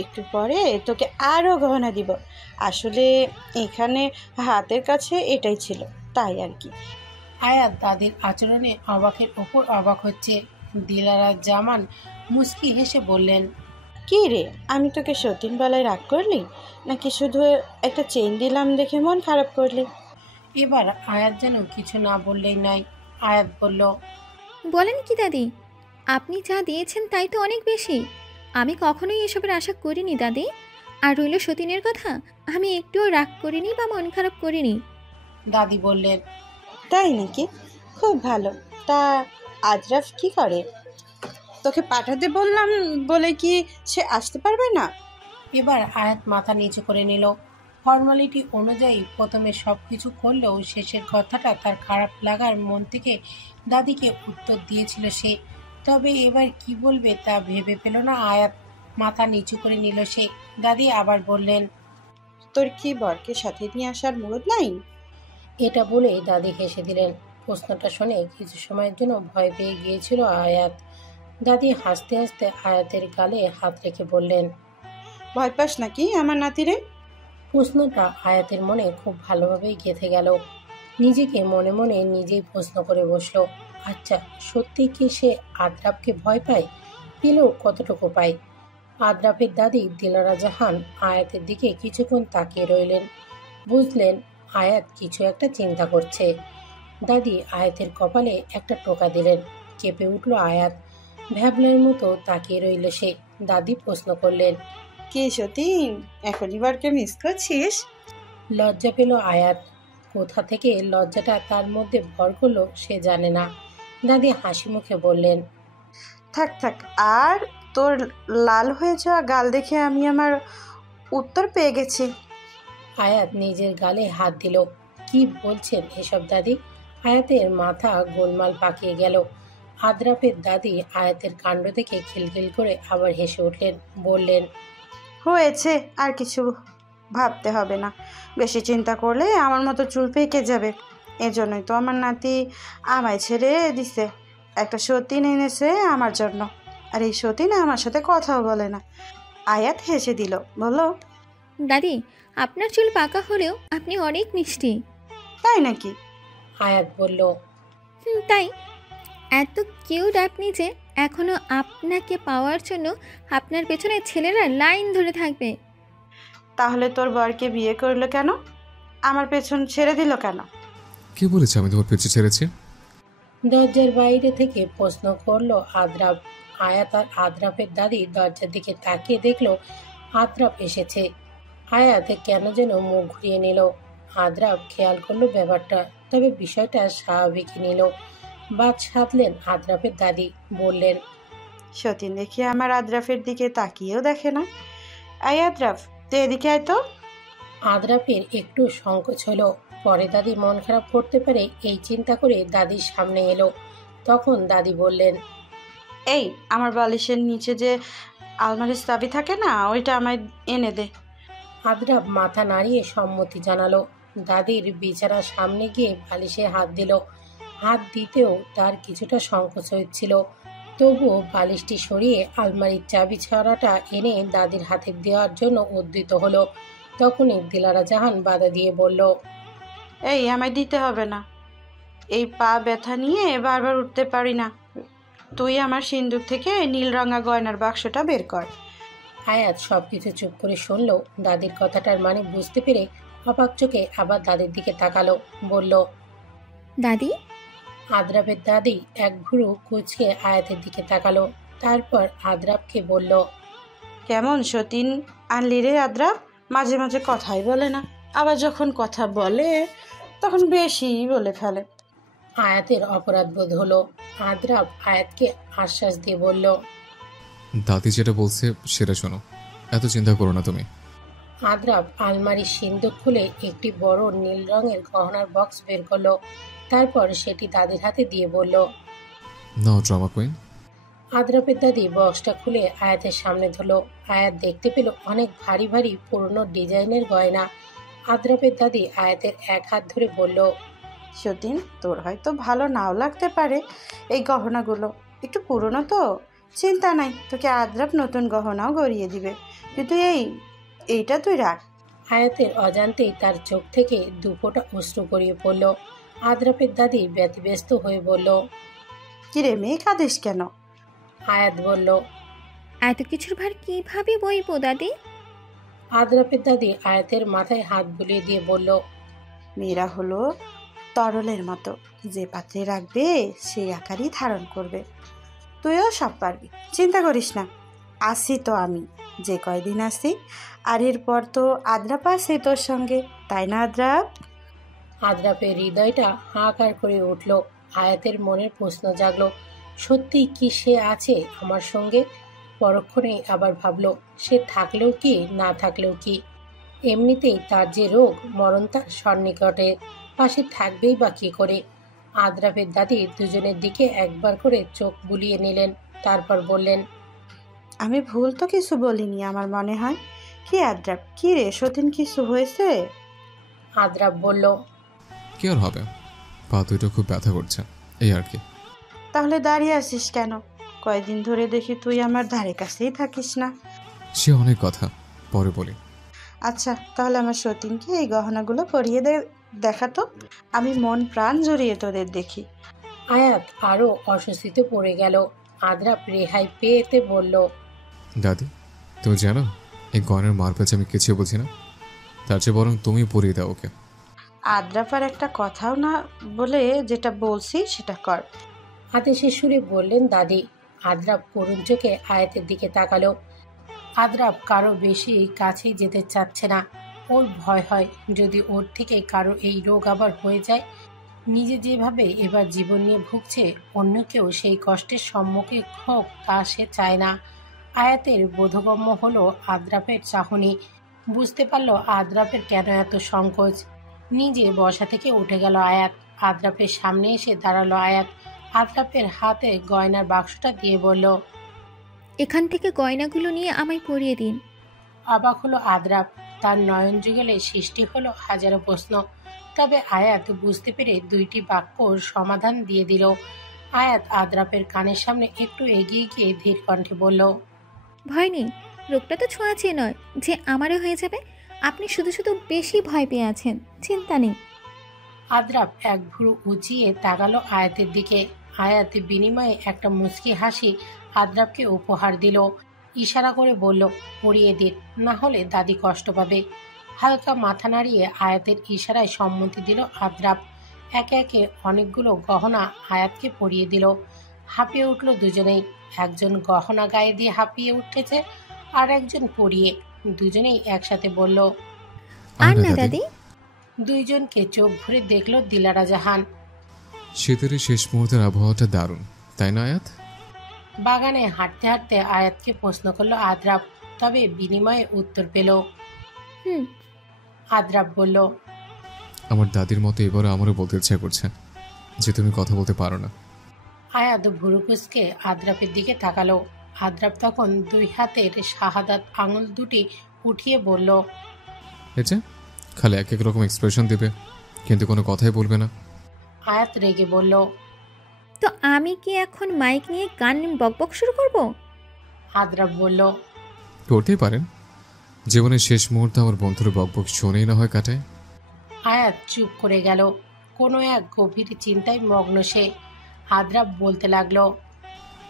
একটু পরে তোকে আরও গহনা দিব। আসলে এখানে হাতের কাছে এটাই ছিল, তাই আর কি। আয়াত দাদির আচরণে অবাকের ওপর অবাক হচ্ছে। দিলারা জামান মুচকি হেসে বললেন, কি রে, আমি তোকে সতীন বেলায় রাগ করলি, নাকি শুধু একটা চেইন দিলাম দেখে মন খারাপ করলি? এবার আয়াত যেন কিছু না বললেই নয়। আয়াত বলল, বলেন কি দাদি, আপনি যা দিয়েছেন তাই তো অনেক বেশি। আমি কখনোই এসবের আশা করিনি দাদি। আর রইল সতীনের কথা, আমি একটুও রাগ করিনি বা মন খারাপ করিনি। দাদি বললেন, তাই নাকি? খুব ভালো। তা আজরাফ কি করে? তোকে পাঠাতে বললাম বলে কি সে আসতে পারবে না? এবার আয়াত মাথা নিচু করে নিল। ফর্মালিটি অনুযায়ী প্রথমে সব কিছু করলেও শেষের কথাটা তার খারাপ লাগার মন থেকে দাদিকে উত্তর দিয়েছিল সে। তবে এবার কি বলবে তা ভেবে পেল না আয়াত। মাথা নিচু করে নিল সে। দাদি আবার বললেন, তোর কি বরকে সাথে নিয়ে আসার মুরদ নাই? এটা বলেই দাদি হেসে দিলেন। প্রশ্নটা শুনে কিছু সময়ের জন্য ভয় পেয়ে গিয়েছিল আয়াত। দাদি হাসতে হাসতে আয়াতের গালে হাত রেখে বললেন, ভয় পাস নাকি আমার নাতিরে? প্রশ্নটা আয়াতের মনে খুব ভালোভাবেই গেঁথে গেল। নিজেকে মনে মনে নিজেই প্রশ্ন করে বসলো, আচ্ছা সত্যি কি সে আদ্রাফকে ভয় পায়? পেলেও কতটুকু পায়? আদ্রাফের দাদি দিলারা জাহান আয়াতের দিকে কিছুক্ষণ তাকিয়ে রইলেন। বুঝলেন আয়াত কিছু একটা চিন্তা করছে। দাদি আয়াতের কপালে একটা টোকা দিলেন। কেঁপে উঠল আয়াত। ভ্যাবলার মতো তাকিয়ে রইল সে। দাদি প্রশ্ন করলেন, কি সতীন, এখনই বরকে মিস করছিস? লজ্জা পেল আয়াত। কোথা থেকে লজ্জাটা তার মধ্যে ভর করলো সে জানে না। দাদি হাসি মুখে বললেন, থাক থাক, আর তোর লাল হয়ে যাওয়া গাল দেখে আমি আমার উত্তর পেয়ে গেছি। আয়াত নিজের গালে হাত দিল। কি বলছেন এসব দাদি? আয়াতের মাথা গোলমাল পাকিয়ে গেল। আদ্রাফের দাদি আয়াতের কাণ্ড দেখে খিলখিল করে আবার হেসে উঠলেন। বললেন, হয়েছে, আর কিছু ভাবতে হবে না। বেশি চিন্তা করলে আমার মতো চুল পেকে যাবে। এজন্যই তো আমার নাতি আমায় ছেড়ে দিছে। একটা সতীন এনেছে আমার জন্য, আর এই সতীন আমার সাথে কথাও বলে না। আয়াত হেসে দিল, বলল, দাদি, আপনার চুল পাকা হলেও আপনি অনেক মিষ্টি। তাই নাকি? আয়াত বলল, তাই এত কিউট আপনি যে এখনো আপনাকে পাওয়ার জন্য আপনার পেছনে ছেলেরা লাইন ধরে থাকবে। তাহলে তোর বরকে বিয়ে করলো কেন? আমার পেছন ছেড়ে দিল কেন? কে বলেছে আমি তোমার পেছনে ছেড়েছি? দরজার বাইরে থেকে প্রশ্ন করলো আদ্রাফ। আয়াত আর আদ্রাফের দাদি দরজার দিকে তাকিয়ে দেখলো আদ্রাফ এসেছে। আয়াতে কেন যেন মুখ ঘুরিয়ে নিল। আদ্রাফ খেয়াল করলো ব্যাপারটা, তবে বিষয়টা স্বাভাবিকই নিল। বাদ সাধলেন আদ্রাফের দাদি। বললেন, সতীন দেখি আমার আদ্রাফের দিকে তাকিয়েও দেখে না। আই আদ্রাফ, তুই এদিকে আয় তো। আদ্রাফের একটু সংকোচ হলো। পরে দাদি মন খারাপ করতে পারে এই চিন্তা করে দাদির সামনে এলো। তখন দাদি বললেন, এই আমার বালিশের নিচে যে আলমারির চাবি থাকে না, ওইটা আমায় এনে দে। আদ্রাফ মাথা নাড়িয়ে সম্মতি জানালো। দাদির বিছানার সামনে গিয়ে বালিশে হাত দিল। হাত দিতেও তার কিছুটা সংকোচ হচ্ছিল। তবুও বালিশটি সরিয়ে আলমারির চাবি ছাড়াটা এনে দাদির হাতে দেওয়ার জন্য উদ্যত হলো। তখনই দিলারা জাহান বাধা দিয়ে বলল, এই আমায় দিতে হবে না। এই পা ব্যথা নিয়ে বারবার উঠতে পারি না। তুই আমার সিন্দুক থেকে নীল রঙা গয়নার বাক্সটা বের কর। আয়াত সবকিছু চুপ করে শুনল। দাদির কথাটার মানে বুঝতে পেরে অবাক চোখে আবার দাদির দিকে তাকালো। বলল, দাদি, আদ্রাফের দাদি এক ভুরু কুঁচকে আয়াতের দিকে তাকালো। তারপর আদ্রাফকে বলল, কেমন সতীন আনলি রে আদ্রাফ? মাঝে মাঝে কথাই বলে না, আবার যখন কথা বলে তখন বেশি বলে ফেলে। আয়াতের অপরাধ বোধ হলো। আদ্রাফ আয়াতকে আশ্বাস দিয়ে বলল, দাদি যেটা বলছে সেটা শোনো, এত চিন্তা করো না তুমি। আদ্রাফ আলমারির সিন্দুক খুলে একটি বড় নীল রঙের গহনার বক্স বের করলো। তারপর সেটি দাদির হাতে দিয়ে বলল, নাও ড্রামা কুইন। আদ্রাফের দাদি বক্সটা খুলে আয়াতের সামনে ধরলো। আয়াত দেখতে পেল অনেক ভারী ভারী পুরনো ডিজাইনের গয়না। আদ্রাফের দাদি আয়াতের এক হাত ধরে বলল, সতীন, তোর হয়তো ভালো নাও লাগতে পারে এই গহনাগুলো, একটু পুরনো তো, চিন্তা নাই, তোকে আদ্রাপ নতুন গহনাও গড়িয়ে দিবে, কিন্তু এইটা তুই রাখ। আয়াতের অজান্তেই তার চোখ থেকে দুফোঁটা অশ্রু গড়িয়ে পড়ল। আদ্রাপের দাদি ব্যতিব্যস্ত হয়ে বলল, কিরে মেয়ে, কাঁদিস কেন? আয়াত বলল, এত কিছুর ভার কিভাবে বইবো দাদি? আদ্রাপের দাদি আয়াতের মাথায় হাত বুলিয়ে দিয়ে বলল, মেয়েরা হলো তরলের মতো, যে পাত্রে রাখবে সেই আকারই ধারণ করবে। তুইও সব পারবি, চিন্তা করিস না। আসি তো আমি, যে কয়দিন আসি, আর এরপর তো আদ্রাপ আছে তোর সঙ্গে, তাই না আদ্রাপ? আদ্রাপের হৃদয়টা হাহাকার করে উঠল। আয়াতের মনের প্রশ্ন জাগলো, সত্যি কি সে আছে আমার সঙ্গে? পরক্ষণে আবার ভাবলো, সে থাকলেও কি না থাকলেও কি, এমনিতেই তার যে রোগ, মরণ তার সন্নিকটে, পাশে থাকবেই বা কী করে। আদ্রাপের দাদি দুজনের দিকে একবার করে চোখ বুলিয়ে নিলেন, তারপর বললেন, আমি ভুল তো কিছু বলিনি আমার মনে হয়। কি আদ্রাপ, কি রে সতীন, কিছু হয়েছে? আদ্রাপ বলল, কি আর হবে, পা দুটো খুব ব্যথা করছে, এই আর কি। তাহলে দাঁড়িয়ে আছিস কেন? কয়দিন ধরে দেখি তুই আমার ধারে কাছেই থাকিস না। সে অনেক কথা, পরে বলি। আচ্ছা, তাহলে আমার সতীনকে এই গহনাগুলো পরিয়ে দেখাতো, আমি মন প্রাণ জড়িয়ে তোদের দেখি। আয়াত আরো অস্বস্তিতে পড়ে গেল। আদ্রাপ রেহাই পেতে বলল, দাদি, তুমি জানো এই গয়নার মার পেছে আমি কিছু বুঝি না, তার চেয়ে বরং তুমি পরিয়ে দাও ওকে। আদ্রাপ আর একটা কথাও না বলে যেটা বলছি সেটা কর। আদেশের সুরে বললেন দাদি। আদ্রাপ করুণ চোখে আয়াতের দিকে তাকালো। আদ্রাপ কারো বেশি কাছেই যেতে চাচ্ছে না। ওর ভয় হয় যদি ওর থেকে কারো এই রোগ আবার হয়ে যায়। নিজে যেভাবে এবার জীবন নিয়ে ভুগছে, অন্য কেউ সেই কষ্টের সম্মুখীন হোক তা সে চায় না। আয়াতের বোধগম্য হলো আদ্রাপের চাহনি। বুঝতে পারল আদ্রাপের কেন এত সংকোচ। নিজে বসা থেকে উঠে গেল আয়াত। আদ্রাপের সামনে এসে দাঁড়ালো আয়াত। আদ্রাপের হাতে গয়নার বাক্সটা দিয়ে বলল, এখান থেকে গয়নাগুলো নিয়ে আমায় পরিয়ে দিন। অবাক হলো আদ্রাপ। তার নয়ন যুগলে সৃষ্টি হলো হাজারো প্রশ্ন। তবে আয়াত বুঝতে পেরে দুইটি বাক্যর সমাধান দিয়ে দিল। আয়াত আদ্রাপের কানের সামনে একটু এগিয়ে গিয়ে ধীর কণ্ঠে বলল, ভয় নেই, রোগটা তো ছোঁয়াচে নয় যে আমারও হয়ে যাবে। আপনি শুধু শুধু বেশি ভয় পেয়ে আছেন, চিন্তা নেই। আদ্রাপ এক ভুরু উঁচিয়ে তাকালো আয়াতের দিকে। আয়াত বিনিময়ে একটা মুচকি হাসি আদ্রাপকে উপহার দিল। ইশারা করে বলল, পরিয়ে দিন, না হলে দাদি কষ্ট পাবে। হালকা মাথা নাড়িয়ে আয়াতের ইশারায় সম্মতি দিল আদ্রাপ। একে একে অনেকগুলো গহনা আয়াতকে পরিয়ে দিল। হাঁপিয়ে উঠল দুজনেই। একজন গহনা গায়ে দিয়ে হাঁপিয়ে উঠেছে, আর একজন পরিয়ে। দুজনেই একসাথে বলল, আর না দাদি। দুইজনকে চোখ ভরে দেখল দিলারা জাহান। শীতের এই শেষ মুহূর্তের আবহাওয়াটা দারুণ, তাই না আয়াত? বাগানে হাঁটতে হাঁটতে আয়াতকে প্রশ্ন করলো আদ্রাপ, তবে বিনিময়ে উত্তর পেল। হুম। আদ্রাপ বলল, আমার দাদির মতো এবারও আমারও বলতে ইচ্ছা করছে যে তুমি কথা বলতে পারো না। আয়াত ভুরুকুসকে আদ্রাপের দিকে তাকালো। আদ্রাপ তখন দুই হাতের শাহাদাত আঙুল দুটি উঠিয়ে বলল, এই যে খালি এক এক রকম এক্সপ্রেশন দেবে, কিন্তু কোনো কথাই বলবে না। আয়াত রেগে বলল, তো আমি কি এখন মাইক নিয়ে গান বকবক শুরু করব? আদ্রাপ বলল, করতেই পারেন, জীবনের শেষ মুহূর্তে আমার বন্ধুর বকবক শোনেই না হয় কাটায়। আয়াত চুপ করে গেল। কোনো এক গভীর চিন্তায় মগ্ন সে। আদ্রাপ বলতে লাগলো,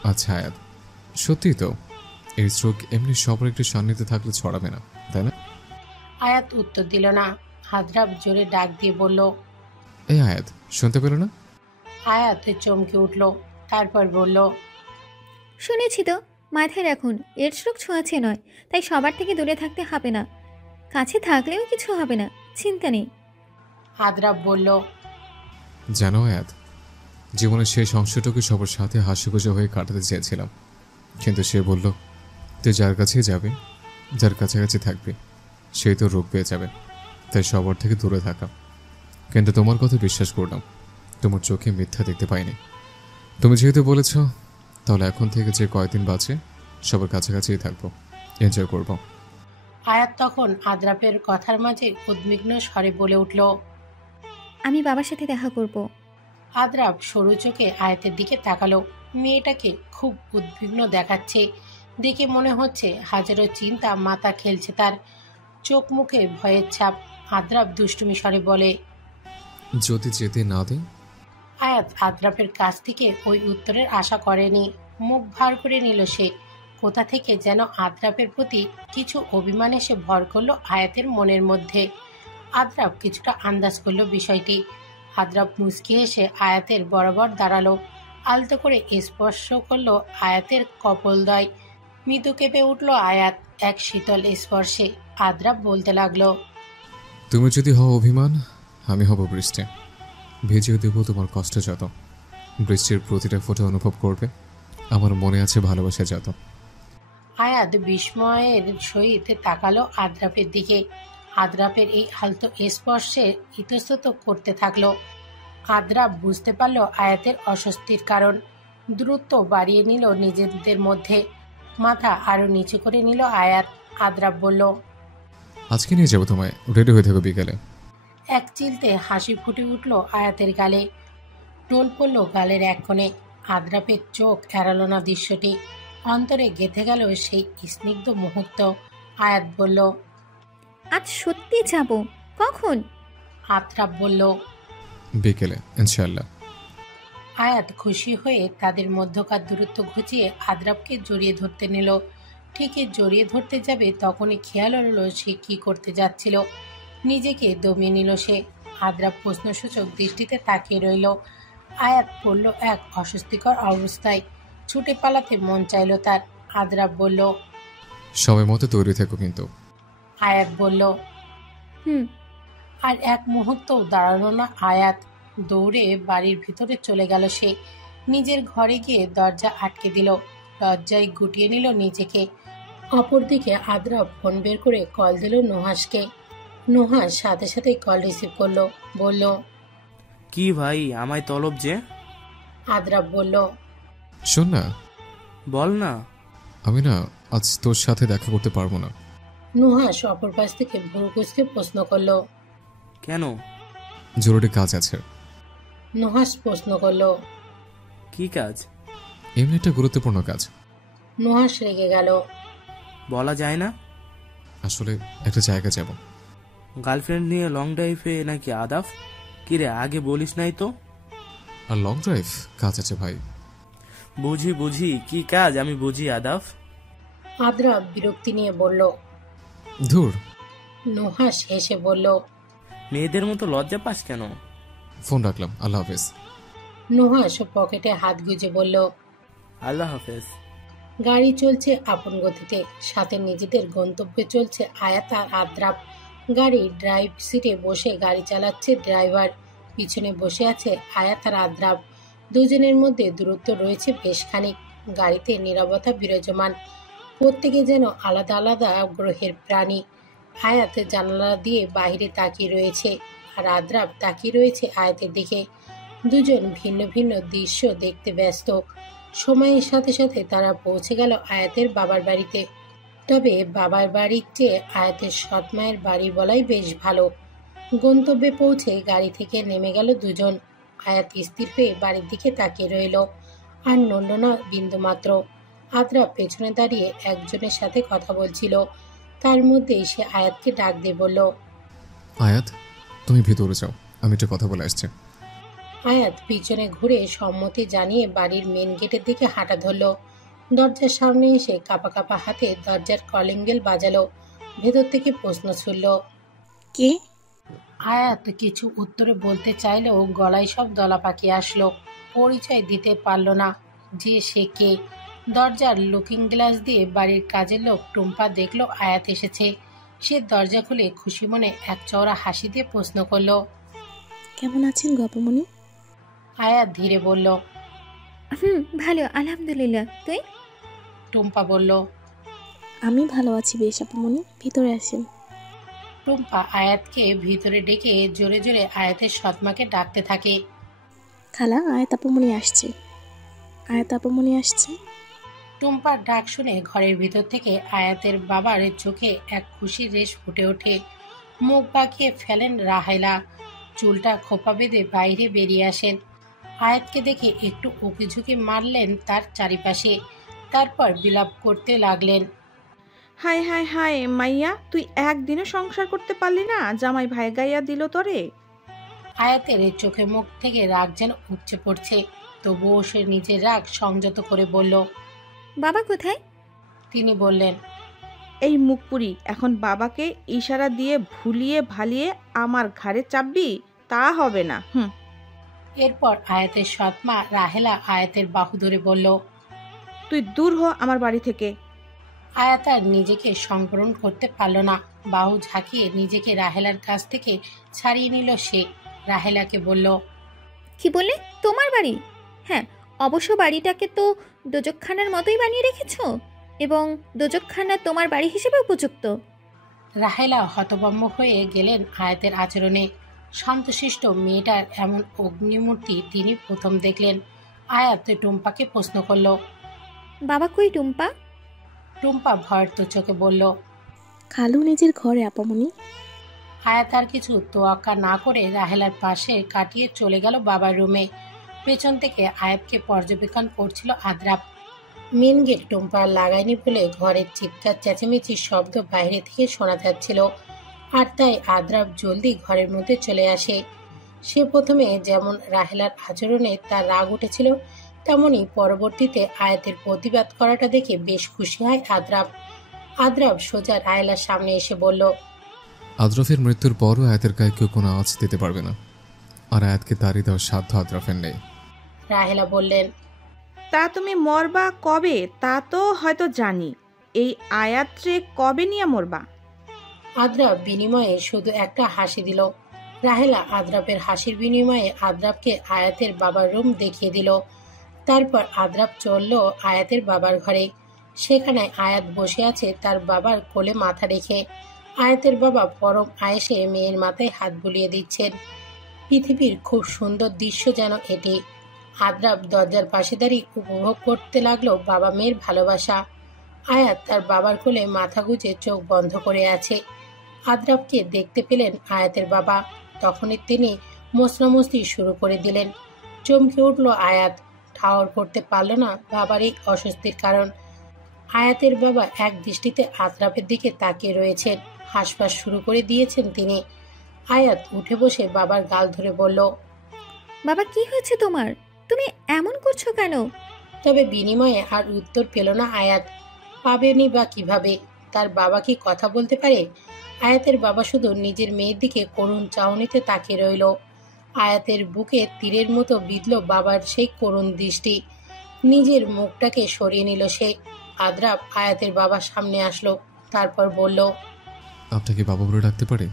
আচ্ছা আয়াত, সত্যিই তো এই স্ট্রোক এমনি সবার একটু সান্নিধ্যে থাকলে ছড়াবে না, তাই না? আয়াত উত্তর দিল না। আদ্রাপ জোরে ডাক দিয়ে বলল, এই আয়াত, শুনতে পেল না? আয়াত চমকে উঠল, তারপর বলল, শুনেছি তো, মাথায় রাখুন এডস রোগ ছোঁয়াচে নয়, তাই সবার থেকে দূরে থাকতে হবে না। কাছে থাকলেও কিছু হবে না, চিন্তা নেই। আদ্রাপ বলল, জানো আয়াত, জীবনের শেষ অংশটুকু সবার সাথে হাসিখুশি হয়ে কাটাতে চেয়েছিলাম, কিন্তু সে বলল তুই যার কাছেই যাবে, যার কাছাকাছি থাকবে, সেই তো রোগ পেয়ে যাবে, তাই সবার থেকে দূরে থাকা। কিন্তু তোমার কথা বিশ্বাস করলাম, তোমার চোখে মিথ্যা দেখতে পাইনি। তুমি যেহেতু বলেছ, তাহলে এখন থেকে যে কয়েকদিন বাঁচে সবার কাছাকাছিই থাকবো, এনজয় করব। আয়াত তখন আদ্রাপের কথার মাঝে উদ্বিগ্ন স্বরে বলে উঠল, আমি বাবার সাথে দেখা করব। আদ্রাপ সরু চোখে আয়াতের দিকে তাকালো। মেয়েটাকে খুব উদ্বিগ্ন দেখাচ্ছে। দেখে মনে হচ্ছে হাজারো চিন্তা মাথা খেলছে তার। চোখ মুখে ভয়ের ছাপ। আদ্রাব দুষ্টুমি স্বরে বলে। যদি যেতে না দেয়? আয়াত আদ্রাবের কাছ থেকে ওই উত্তরের আশা করেনি। মুখ ভার করে নিল সে। কোথা থেকে যেন আদ্রাবের প্রতি কিছু অভিমান এসে ভর করলো আয়াতের মনের মধ্যে। আদ্রাব কিছুটা আন্দাজ করলো বিষয়টি। আদ্রাব মুচকি এসে আয়াতের বরাবর দাঁড়ালো। আলতো করে স্পর্শ করলো আয়াতের কপোলদ্বয়। মৃদু কেঁপে উঠল আয়াত এক শীতল স্পর্শে। আদ্রাব বলতে লাগলো, তুমি যদি হও অভিমান, আমি হব বৃষ্টি। ভিজিয়ে দেব তোমার কষ্ট যত। বৃষ্টির প্রতিটা ফোঁটা অনুভব করবে আমার মনে আছে ভালোবাসা যত। আয়াত বিস্ময়ের সহিত তাকালো আদ্রাপের দিকে। আদ্রাপের এই আলতো স্পর্শে ইতস্তত করতে থাকলো। আদ্রাপ বুঝতে পারল আয়াতের অস্বস্তির কারণ। দ্রুত বাড়িয়ে নিল নিজেদের মধ্যে। মাথা আরো নিচু করে নিল আয়াত। আদ্রাপ বলল, আজকে নিয়ে যাবো তোমায়, রেডি হয়ে থাকো বিকেলে। এক চিলতে হাসি ফুটে উঠল আয়াতের গালে। টোল পড়ল গালের এক কোণে। আদ্রাপের চোখ এড়ালো না দৃশ্যটি। অন্তরে গেঁথে গেল সেই স্নিগ্ধ মুহূর্ত। আয়াত বলল, আজ সত্যি যাব। কখন? আদ্রাপ বলল, বিকেলে ইনশাল্লাহ। আয়াত খুশি হয়ে তাদের মধ্যকার দূরত্ব ঘুচিয়ে আদ্রাপকে জড়িয়ে ধরতে নিল। ঠিকই জড়িয়ে ধরতে যাবে তখনই খেয়াল হলো সে কি করতে যাচ্ছিল। নিজেকে দমিয়ে নিল সে। আদ্রাপ প্রশ্নসূচক দৃষ্টিতে তাকিয়ে রইল। আয়াত পড়ল এক অস্বস্তিকর অবস্থায়। ছুটে পালাতে মন চাইল তার। আদ্রাপ বলল, সময় মতো তৈরি থেকো কিন্তু। আয়াত বলল, হুম। আর এক মুহূর্তও দাঁড়ালো না আয়াত। দৌড়ে বাড়ির ভিতরে চলে গেল সে। নিজের ঘরে গিয়ে দরজা আটকে দিল। লজ্জায় গুটিয়ে নিল নিজেকে। অপরদিকে আদ্রাপ ফোন বের করে কল দিল নুহাসকে। নুহাস সাথে সাথেই কল রিসিভ করলো। বলল, কি ভাই, আমায় তলব যে? আদ্রাপ বলল, শোন না, বল না। আমি না আজ তোর সাথে দেখা করতে পারবো না। নুহাস অপর পাশ থেকে ভুরু কুঁচকে প্রশ্ন করলো, কেন? জরুরি কাজ আছে। নুহাস প্রশ্ন করলো, কি কাজ? এমনি একটা গুরুত্বপূর্ণ কাজ। নুহাস রেগে গেল। বলা যায় না? আসলে একটা জায়গা যাব। গার্লফ্রেন্ড নিয়ে লং ড্রাইভে নাকি আদাফ? কিরে, আগে বলিস নাই তো? আর লং ড্রাইভ কাজ আছে ভাই। বুঝি বুঝি, কি কাজ আমি বুঝি আদাফ। আদ্রাপ বিরক্তি নিয়ে বলল। ধুর। নুহাস হেসে বলল, মেয়েদের মতো লজ্জা পাস কেন? ফোন রাখলাম, আল্লাহ হাফেজ। নুহাস পকেটে হাত গুজে বলল, আল্লাহ হাফেজ। গাড়ি চলছে আপন গতিতে। সাথে নিজেদের গন্তব্যে চলছে আয়াত আর আদ্রাপ। গাড়ি ড্রাইভ সিটে বসে গাড়ি চালাচ্ছে ড্রাইভার। পিছনে বসে আছে আয়াত আর আদ্রাপ। দুজনের মধ্যে দূরত্ব রয়েছে বেশ খানিক। গাড়িতে নীরবতা বিরাজমান। প্রত্যেকে যেন আলাদা আলাদা গ্রহের প্রাণী। আয়াত জানালা দিয়ে বাইরে তাকিয়ে রয়েছে আর আদ্রাপ তাকিয়ে রয়েছে আয়াতের দিকে। দুজন ভিন্ন ভিন্ন দৃশ্য দেখতে ব্যস্ত। সময়ের সাথে সাথে তারা পৌঁছে গেল আয়াতের বাবার বাড়িতে। তবে বাবার বাড়ির চেয়ে আয়াতের সৎমায়ের বাড়ি বলাই বেশ ভালো। গন্তব্যে পৌঁছে গাড়ি থেকে নেমে গেল দুজন। আয়াত স্থির হয়ে বাড়ির দিকে তাকিয়ে রইল। আর নড়ল না বিন্দুমাত্র। আদ্রাপ পেছনে দাঁড়িয়ে একজনের সাথে কথা বলছিল। তার মধ্যেই সে আয়াতকে ডাক দিয়ে বলল, আয়াত, তুমি ভিতরে যাও, আমি একটা কথা বলে আসছি। আয়াত পিছনে ঘুরে সম্মতি জানিয়ে বাড়ির মেন গেটের দিকে হাঁটা ধরল। দরজার সামনে এসে কাঁপা কাঁপা হাতে দরজার কলিং বেল বাজালো। ভেতর থেকে প্রশ্ন ছুড়ল, কে? আয়াত কিছু উত্তরে বলতে চাইলেও গলায় সব দলা পাকিয়ে আসলো। পরিচয় দিতে পারল না যে সে কে। দরজার লুকিং গ্লাস দিয়ে বাড়ির কাজের লোক টুম্পা দেখলো আয়াত এসেছে। সে দরজা খুলে খুশি মনে এক চওড়া হাসি দিয়ে প্রশ্ন করল, কেমন আছেন গপমণি? আয়াত ধীরে বলল, ভালো আলহামদুলিল্লাহ। তুই? টুম্পা বলল। আমি ভালো আছি বেশ আপুমণি, ভিতরে আসেন। টুম্পা আয়াতকে ভিতরে ডেকে জোরে জোরে আয়াতের সৎমাকে ডাকতে থাকে। খালা, আয়াত আপুমণি আসছে, আয়াত আপুমণি আসছে। টুম্পার ডাক শুনে ঘরের ভিতর থেকে আয়াতের বাবার চোখে এক খুশির রেশ ফুটে ওঠে। মুখ বাঁকিয়ে ফেলেন রাহেলা। চুলটা খোপা বেঁধে বাইরে বেরিয়ে আসেন। আয়াতকে দেখে একটু উকিঝুঁকি মারলেন তার চারিপাশে, তারপর বিলাপ করতে লাগলেন। হায় হায় হায় মাইয়া, তুই একদিনও সংসার করতে পারলি না, জামাই ভাই গাইয়া দিল তোরে। আয়াতের চোখে মুখ থেকে রাগ যেন উপচে পড়ছে, তবুও সে নিজের রাগ সংযত করে বলল। বাবা কোথায়? তিনি বললেন, এই মুখপুরি এখন বাবাকে ইশারা দিয়ে ভুলিয়ে ভালিয়ে আমার ঘাড়ে চাপবি? তা হবে না। এরপর আয়াতের সৎমা রাহেলা আয়াতের বাহু ধরে বলল, তুই দূর হ আমার বাড়ি থেকে। আয়াত আর নিজেকে সংবরণ করতে পারল না, বাহু ঝাঁকিয়ে নিজেকে রাহেলার কাছ থেকে ছাড়িয়ে নিল সে। রাহেলাকে বলল, কি বললে? তোমার বাড়ি? হ্যাঁ, অবশ্য বাড়িটাকে তো দোজকখানার মতোই বানিয়ে রেখেছো, এবং দোজকখানা তোমার বাড়ি হিসেবে উপযুক্ত। রাহেলা হতভম্ব হয়ে গেলেন আয়াতের আচরণে। শান্তশিষ্ট মেয়েটার এমন অগ্নিমূর্তি তিনি প্রথম দেখলেন। আয়াত টুম্পাকে প্রশ্ন করল। বাবা কই টুম্পা? টুম্পা ভয়ার্ত চোখে বলল, খালু নিজের ঘরে আপামনি। আয়াত আর কিছু তোয়াক্কা না করে রাহেলার পাশে কাটিয়ে চলে গেল বাবার রুমে। পেছন থেকে আয়াতকে পর্যবেক্ষণ করছিল আদ্রাব। মেন গেট টুম্পা লাগায়নি বলে ঘরের চিৎকার চেঁচামেচির শব্দ বাইরে থেকে শোনা যাচ্ছিল, আর তাই আদ্রাব জলদি ঘরের মধ্যে চলে আসে। সে প্রথমে যেমন রাহেলার আচরণে তার রাগ উঠেছিল, তেমনি পরবর্তীতে আয়াতের প্রতিবাদ করাটা দেখে বেশ খুশি হয় আদ্রাব। আদ্রাব সোজা রাহেলার সামনে এসে বলল, আদ্রাফের মৃত্যুর পরও আয়াতের গায়ে কেউ কোনো আওয়াজ দিতে পারবে না, আর আয়াতকে তাড়িয়ে দেওয়ার সাধ্য আদ্রাফের নেই। রাহেলা বললেন, তা তুমি মরবা কবে তা তো হয়তো জানি, এই আয়াত্রে কবে নিয়ে মরবা? আদ্রাব বিনিময়ে শুধু একটা হাসি দিল। রাহেলা আদ্রাবের হাসির বিনিময়ে আদ্রাবকে আয়াতের বাবার রুম দেখিয়ে দিল। তারপর আদ্রাব চলল আয়াতের বাবার ঘরে। সেখানে আয়াত বসে আছে তার বাবার কোলে মাথা রেখে। আয়াতের বাবা পরম আয়েসে মেয়ের মাথায় হাত বুলিয়ে দিচ্ছেন। পৃথিবীর খুব সুন্দর দৃশ্য যেন এটি। আদ্রাব দরজার পাশে দাঁড়িয়ে উপভোগ করতে লাগলো বাবা মেয়ের ভালোবাসা। আয়াত তার বাবার কোলে মাথা গুজে চোখ বন্ধ করে আছে। আদ্রাবকে দেখতে পেলেন আয়াতের বাবা, তখনই তিনি মশরামস্তি শুরু করে দিলেন। চমকে উঠল আয়াত, ঠাওর করতে পারল না বাবার এই অস্বস্তির কারণ। আয়াতের বাবা এক দৃষ্টিতে আদ্রাবের দিকে তাকিয়ে রয়েছেন, হাসপাস শুরু করে দিয়েছেন তিনি। আয়াত উঠে বসে বাবার গাল ধরে বলল, বাবা কি হয়েছে তোমার? তুমি এমন করছো কেন? তবে বিনিময়ে আর উত্তর পেল না আয়াত। পাবেনি বা কিভাবে? তার বাবা কি কথা বলতে পারে? আয়াতের বাবা শুধু নিজের মেয়ের দিকে করুণ চাউনিতে তাকিয়ে রইল। আয়াতের বুকে তীরের মতো বিঁধল বাবার সেই করুণ দৃষ্টি। নিজের মুখটাকে সরিয়ে নিল সে। আদ্রাব আয়াতের বাবার সামনে আসলো, তারপর বলল, আপনাকে বাবা বলে ডাকতে পারি?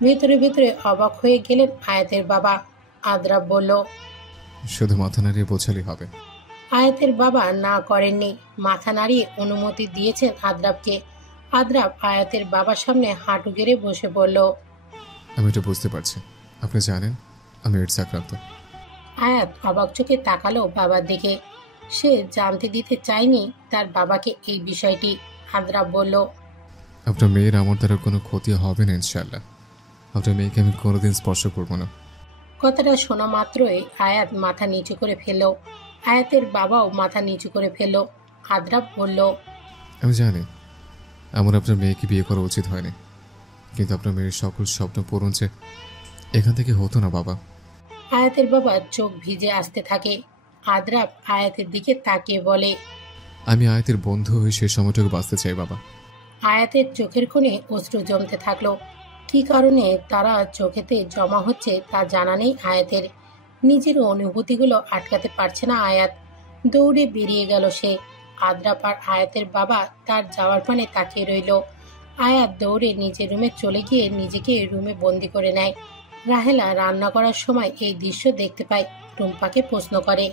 ভেতরে ভেতরে অবাক হয়ে গেলেন আয়াতের বাবা। আদ্রাব বলল, শুধু মাথা নাড়িয়ে বোঝালেই হবে। আয়াতের বাবা না করেননি, মাথা নাড়িয়ে অনুমতি দিয়েছেন আদ্রাবকে। আদ্রাব আয়াতের বাবার সামনে হাঁটু গেড়ে বসে বলল, আমি এটা বুঝতে পারছি, আপনি জানেন আমি এইডস আক্রান্ত। আয়াত অবাক চোখে তাকালো বাবার দিকে। সে জানতে দিতে চায়নি তার বাবাকে এই বিষয়টি। আদ্রাব বলল, আপনার মেয়ের আমার দ্বারা কোনো ক্ষতি হবে না ইনশাল্লাহ। আপনার মেয়েকে আমি কোনোদিন স্পর্শ করবো না। কথাটা শোনা মাত্রই আয়াত মাথা নিচু করে ফেলল। আয়াতের বাবাও মাথা নিচু করে ফেলল। আদ্রাব বলল, আমি জানি আমার আপনার মেয়েকে বিয়ে করা উচিত হয়নি, কিন্তু আপনার মেয়ের সকল স্বপ্ন পূরণ যে এখান থেকে হতো না বাবা। আয়াতের বাবা চোখ ভিজে আসতে থাকে। আদ্রাব আয়াতের দিকে তাকিয়ে বলে, আমি আয়াতের বন্ধু হয়ে সেই সময়টুকু বাঁচতে চাই বাবা। আয়াতের চোখের কোণে অশ্রু জমতে থাকলো। কি কারণে তারা চোখেতে জমা হচ্ছে তা জানা নেই আয়াতের। নিজের অনুভূতিগুলো আটকাতে পারছে না আয়াত। দৌড়ে বেরিয়ে গেল সে। আদ্রাব আর আয়াতের বাবা তার যাওয়ার পানে তাকিয়ে রইল। আয়াত দৌড়ে নিজের রুমে চলে গিয়ে নিজেকে রুমে বন্দি করে নেয়। রাহেলা রান্না করার সময় এই দৃশ্য দেখতে পায়। টুম্পাকে প্রশ্ন করে,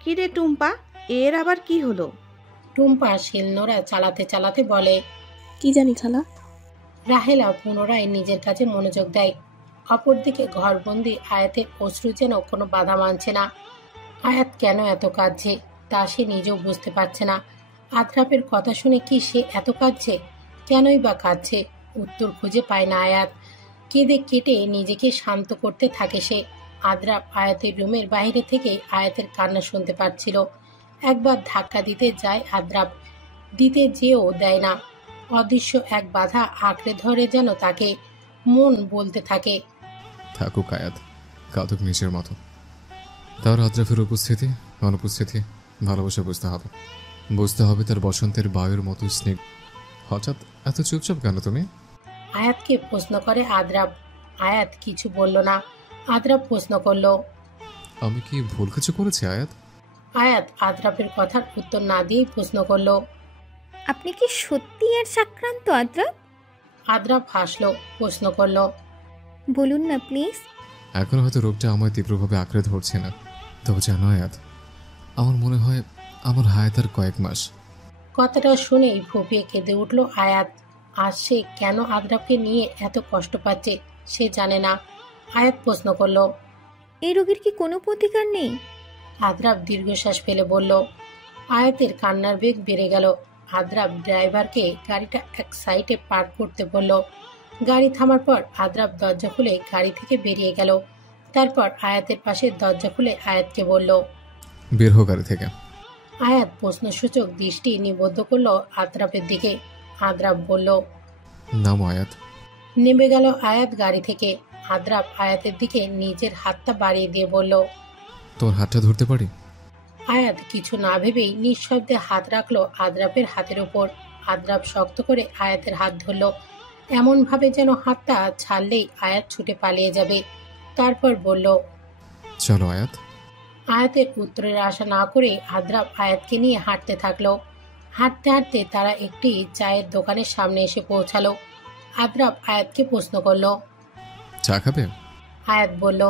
কি রে টুম্পা, এর আবার কি হলো? টুম্পা শিলনোড়া চালাতে চালাতে বলে, কি জানি খালা। রাহেলা পুনরায় নিজের কাজে মনোযোগ দেয়। অপরদিকে ঘরবন্দি আয়াতের অশ্রু যেন কোনো বাধা মানছে না। আয়াত কেন এত কাঁদছে তা সে নিজেও বুঝতে পারছে না। আদ্রাবের কথা শুনে কি সে এত কাঁদছে? কেনই বা কাঁদছে? উত্তর খুঁজে পায় না আয়াত। কেঁদে কেটে নিজেকে শান্ত করতে থাকে সে। আদ্রাব আয়াতের রুমের বাইরে থেকে আয়াতের কান্না শুনতে পাচ্ছিল। একবার ধাক্কা দিতে যায় আদ্রাব, দিতে যেও দেয় না। অদৃশ্য এক বাধা আঁকড়ে ধরে যেন তাকে। মন বলতে থাকে, থাকুক আয়াত, কাঁদুক নিজের মতো। তার আদ্রাফের উপস্থিতি অনুপস্থিতি ভালোবাসা বুঝতে হবে তার বসন্তের বায়ুর মতো স্নিগ্ধ। হঠাৎ এত চুপচাপ কেন তুমি? আয়াতকে প্রশ্ন করে আদ্রাব। আয়াত কিছু বলল না। আদ্রাব প্রশ্ন করলো, আমি কি ভুল কিছু করেছি আয়াত? আয়াত আদ্রাবের কথার উত্তর না দিয়েই প্রশ্ন করলো। আপনি কি সত্যি এর আক্রান্ত আদ্রাব? আদ্রাব হাসলো, প্রশ্ন করলো, বলুন না প্লিজ। এখন হয়তো রোগটা আমায় তীব্রভাবে আঁকড়ে ধরছে না, তবে জানো আয়াত, আমার মনে হয় আমার হায়াত আর কয়েক মাস। কথাটা শুনেই ফুপিয়ে কেঁদে উঠল আয়াত। আজ সে কেন আদ্রাবকে নিয়ে এত কষ্ট পাচ্ছে সে জানে না। আয়াত প্রশ্ন করলো, এই রোগের কি কোনো প্রতিকার নেই? আদ্রাব দীর্ঘশ্বাস ফেলে বলল। আয়াতের কান্নার বেগ বেড়ে গেল। আদ্রাব ড্রাইভারকে গাড়িটা এক সাইডে পার্ক করতে বলল। গাড়ি থামার পর আদ্রাব দরজা খুলে গাড়ি থেকে বেরিয়ে গেল। তারপর আয়াতের পাশে দরজা খুলে আয়াতকে বলল, বের হো গাড়ি থেকে। আয়াত প্রশ্নসূচক দৃষ্টি নিবদ্ধ করলো আদ্রাবের দিকে। আদ্রাব বলল, নামো আয়াত। নেমে গেল আয়াত গাড়ি থেকে। আদ্রাব আয়াতের দিকে নিজের হাতটা বাড়িয়ে দিয়ে বলল, তোর হাতটা ধরতে পারি? আয়াত কিছু না ভেবেই নিঃশব্দে হাত রাখলো আদ্রাবের হাতের উপর। আদ্রাব শক্ত করে আয়াতের হাত ধরল, এমন ভাবে যেন হাতটা ছাড়লেই আয়াত ছুটে পালিয়ে যাবে। তারপর বলল, চলো আয়াত। আয়াতের উত্তরের আশা না করে আদ্রাব আয়াতকে নিয়ে হাঁটতে থাকলো। হাঁটতে হাঁটতে তারা একটি চায়ের দোকানের সামনে এসে পৌঁছালো। আদ্রাব আয়াতকে প্রশ্ন করলো। চা খাবে? আয়াত বলল।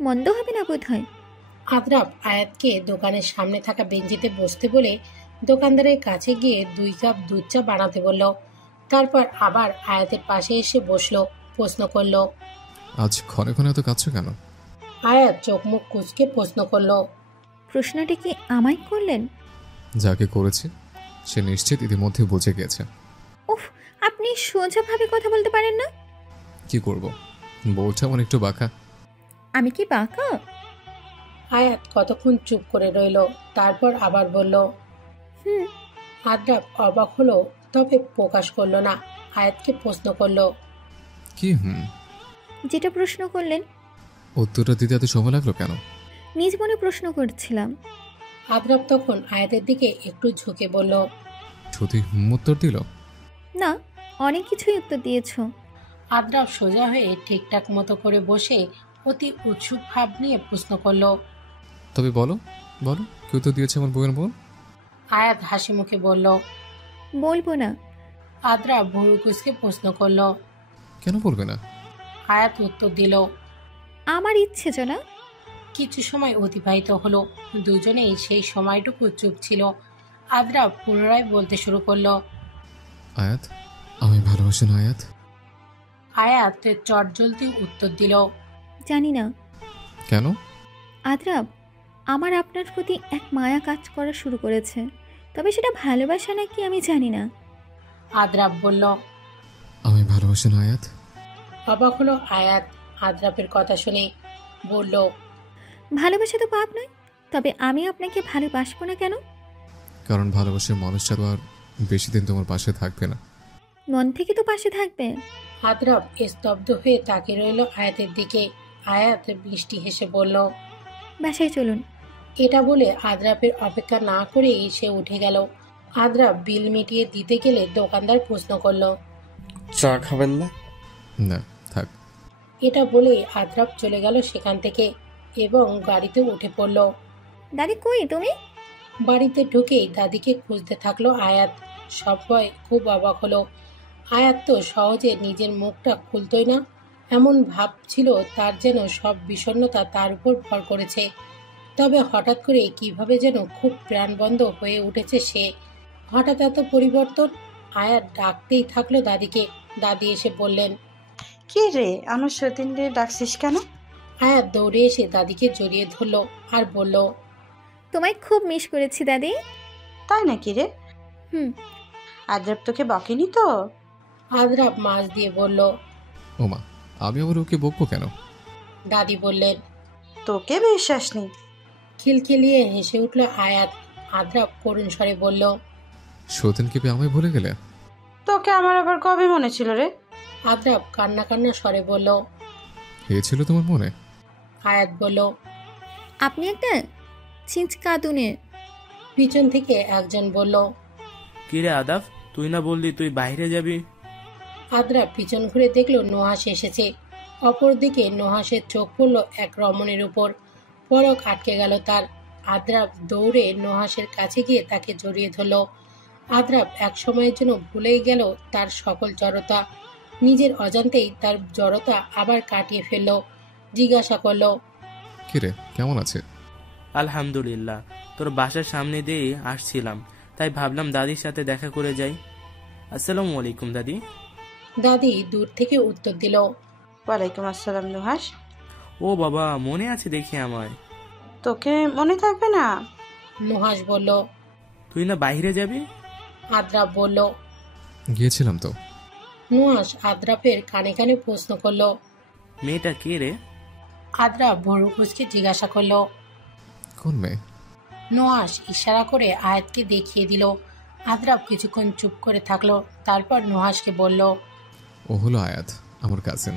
মন্দ হবে না বোধ হয়। আদ্রাব আয়াতকে দোকানের সামনে থাকা বেঞ্চিতে বসতে বলে দোকানদারের কাছে গিয়ে 2 কাপ দুধ চা বানাতে বলল। তারপর আবার আয়াতের পাশে এসে বসলো। প্রশ্ন করলো, আজ ক্ষণে ক্ষণে এত কাঁদছো কেন? আয়াত চোখ মুখ কুঁচকে প্রশ্ন করলো। প্রশ্নটি কি আমায় করলেন? যাকে করেছে সে নিশ্চিত ইতিমধ্যে বুঝে গেছে। উফ, আপনি সোজাভাবে কথা বলতে পারেন না? কি করব, বউটা আমার একটু বাঁকা। আমি কি বাঁকা? আয়াত কতক্ষণ চুপ করে রইল। তারপর আবার বলল। হুম। আদ্রাব অবাক হলো, তবে প্রকাশ করলো না। আয়াতকে প্রশ্ন করলো, কি হুম? যেটা প্রশ্ন করলেন। উত্তরটা দিতে এত সময় লাগলো কেন? নিজ মনে প্রশ্ন করছিলাম। আদ্রাব তখন আয়াতের দিকে একটু ঝুঁকে বলল, সত্যি উত্তর দিল? না, অনেক কিছুই উত্তর দিয়েছ। আদ্রাব সোজা হয়ে ঠিকঠাক মতো করে বসে অতি উৎসুক ভাব নিয়ে প্রশ্ন করলো, তবে বলো বলো, কি উত্তর দিয়েছে আমার বউয়ের বোন? আয়াত হাসি মুখে বলল, বলবো না। আদ্রাব ভুরু কুঁচকে প্রশ্ন করলো, কেন বলবে না? আয়াত উত্তর দিল, আমার ইচ্ছে জানা। কিছু সময় অতিবাহিত হলো। দুজনেই সেই সময়টুকু চুপ ছিল। আদ্রাব পুনরায় বলতে শুরু করলো, আয়াত, আমি ভালোবাসি না আয়াত। আয়াত চটজলদি উত্তর দিল, জানি না। কেন? আদ্রাব, আমার আপনার প্রতি এক মায়া কাজ করা শুরু করেছে, তবে সেটা ভালোবাসা নাকি আমি জানি না। আদ্রাব বলল, আমি ভালোবাসি না আয়াত। অবাক হলো আয়াত আদ্রাবের কথা শুনে। বলল, ভালোবাসা তো পাপ নয়, তবে আমি আপনাকে ভালোবাসবো না কেন? কারণ ভালোবাসার মানুষটা তো আর বেশি দিন তোমার পাশে থাকবে না। মন থেকে তো পাশে থাকবে। আদ্রাব স্তব্ধ হয়ে তাকিয়ে রইল আয়াতের দিকে। আয়াত মিষ্টি হেসে বলল, বাসায় চলুন। এটা বলে আদ্রাবের অপেক্ষা না করেই সে উঠে গেল। আদ্রাব বিল মিটিয়ে দিতে গেলে দোকানদার প্রশ্ন করলো, চা খাবেন না? না থাক। এটা বলে আদ্রাব চলে গেল সেখান থেকে এবং গাড়িতে উঠে পড়ল। দাদি কই তুমি? বাড়িতে ঢুকেই দাদিকে খুঁজতে থাকলো আয়াত। সবাই খুব অবাক হলো। আয়াত তো সহজে নিজের মুখটা খুলতই না। এমন ভাব ছিল তার যেন সব বিষণ্ণতা তার উপর ভর করেছে। তবে হঠাৎ করে কিভাবে যেন খুব প্রাণবন্ধ হয়ে উঠেছে সে। হঠাৎ এত পরিবর্তন। আয়াত ডাকতেই থাকলো দাদিকে। দাদি এসে বললেন, কি রে, আমার সতীন রে ডাকছিস কেন? আয়াত দৌড়ে এসে দাদিকে জড়িয়ে ধরলো আর বলল, তোমায় খুব মিস করেছি দাদি। তাই নাকি রে? হুম। আদ্রাব তোকে বকেনি তো? আদ্রাব মাছ দিয়ে বলল। ওমা, আমি আবার ওকে বকবো কেন? দাদি বললেন, তোকে বিশ্বাস নেই। খিলখিলিয়ে হেসে উঠল আয়াত। আদ্রাব করুণ স্বরে বলল, সতীন কি আমায় ভুলে গেলে? তোকে আমার আবার কবে মনে ছিল রে? আদ্রাব কান্না কান্না স্বরে বলল। এ ছিল তোমার মনে? আয়াত বলল, আপনি একটা ছিঁচকাদুনে। পিছন থেকে একজন বলল, কিরে আদাব, তুই না বললি তুই বাইরে যাবি? আদ্রাব পিছন ঘুরে দেখল নুহাস এসেছে। অপরদিকে নুহাসের চোখ পড়ল এক রমণীর উপর। পলক আটকে গেল তার। আদ্রাব দৌড়ে নুহাসের কাছে গিয়ে তাকে জড়িয়ে ধরল। আদ্রাব এক সময়ের জন্য ভুলেই গেল তার সকল জড়তা। নিজের অজান্তেই তার জড়তা আবার কাটিয়ে ফেলল। জিজ্ঞাসা করল, কিরে কেমন আছে? আলহামদুলিল্লাহ, তোর বাসার সামনে দিয়েই আসছিলাম, তাই ভাবলাম দাদির সাথে দেখা করে যাই। আসসালামু আলাইকুম দাদি। দাদি দূর থেকে উত্তর দিল, ওয়ালাইকুম আসসালাম নুহাস। ও বাবা, মনে আছে দেখি আমায়? তোকে মনে থাকবে না? নুহাস বলল। তুই না বাইরে যাবি? আদ্রাব বলল। গিয়েছিলাম তো। নুহাস আদ্রাবের কানে কানে প্রশ্ন করল, মেয়েটা কে রে? আদ্রাব ভরু কুচকে জিজ্ঞাসা করল। কোন মেয়ে? নুহাস ইশারা করে আয়াতকে দেখিয়ে দিল। আদ্রাব কিছুক্ষণ চুপ করে থাকলো। তারপর নুহাসকে বলল, ও হলো আয়াত, আমার কাজিন।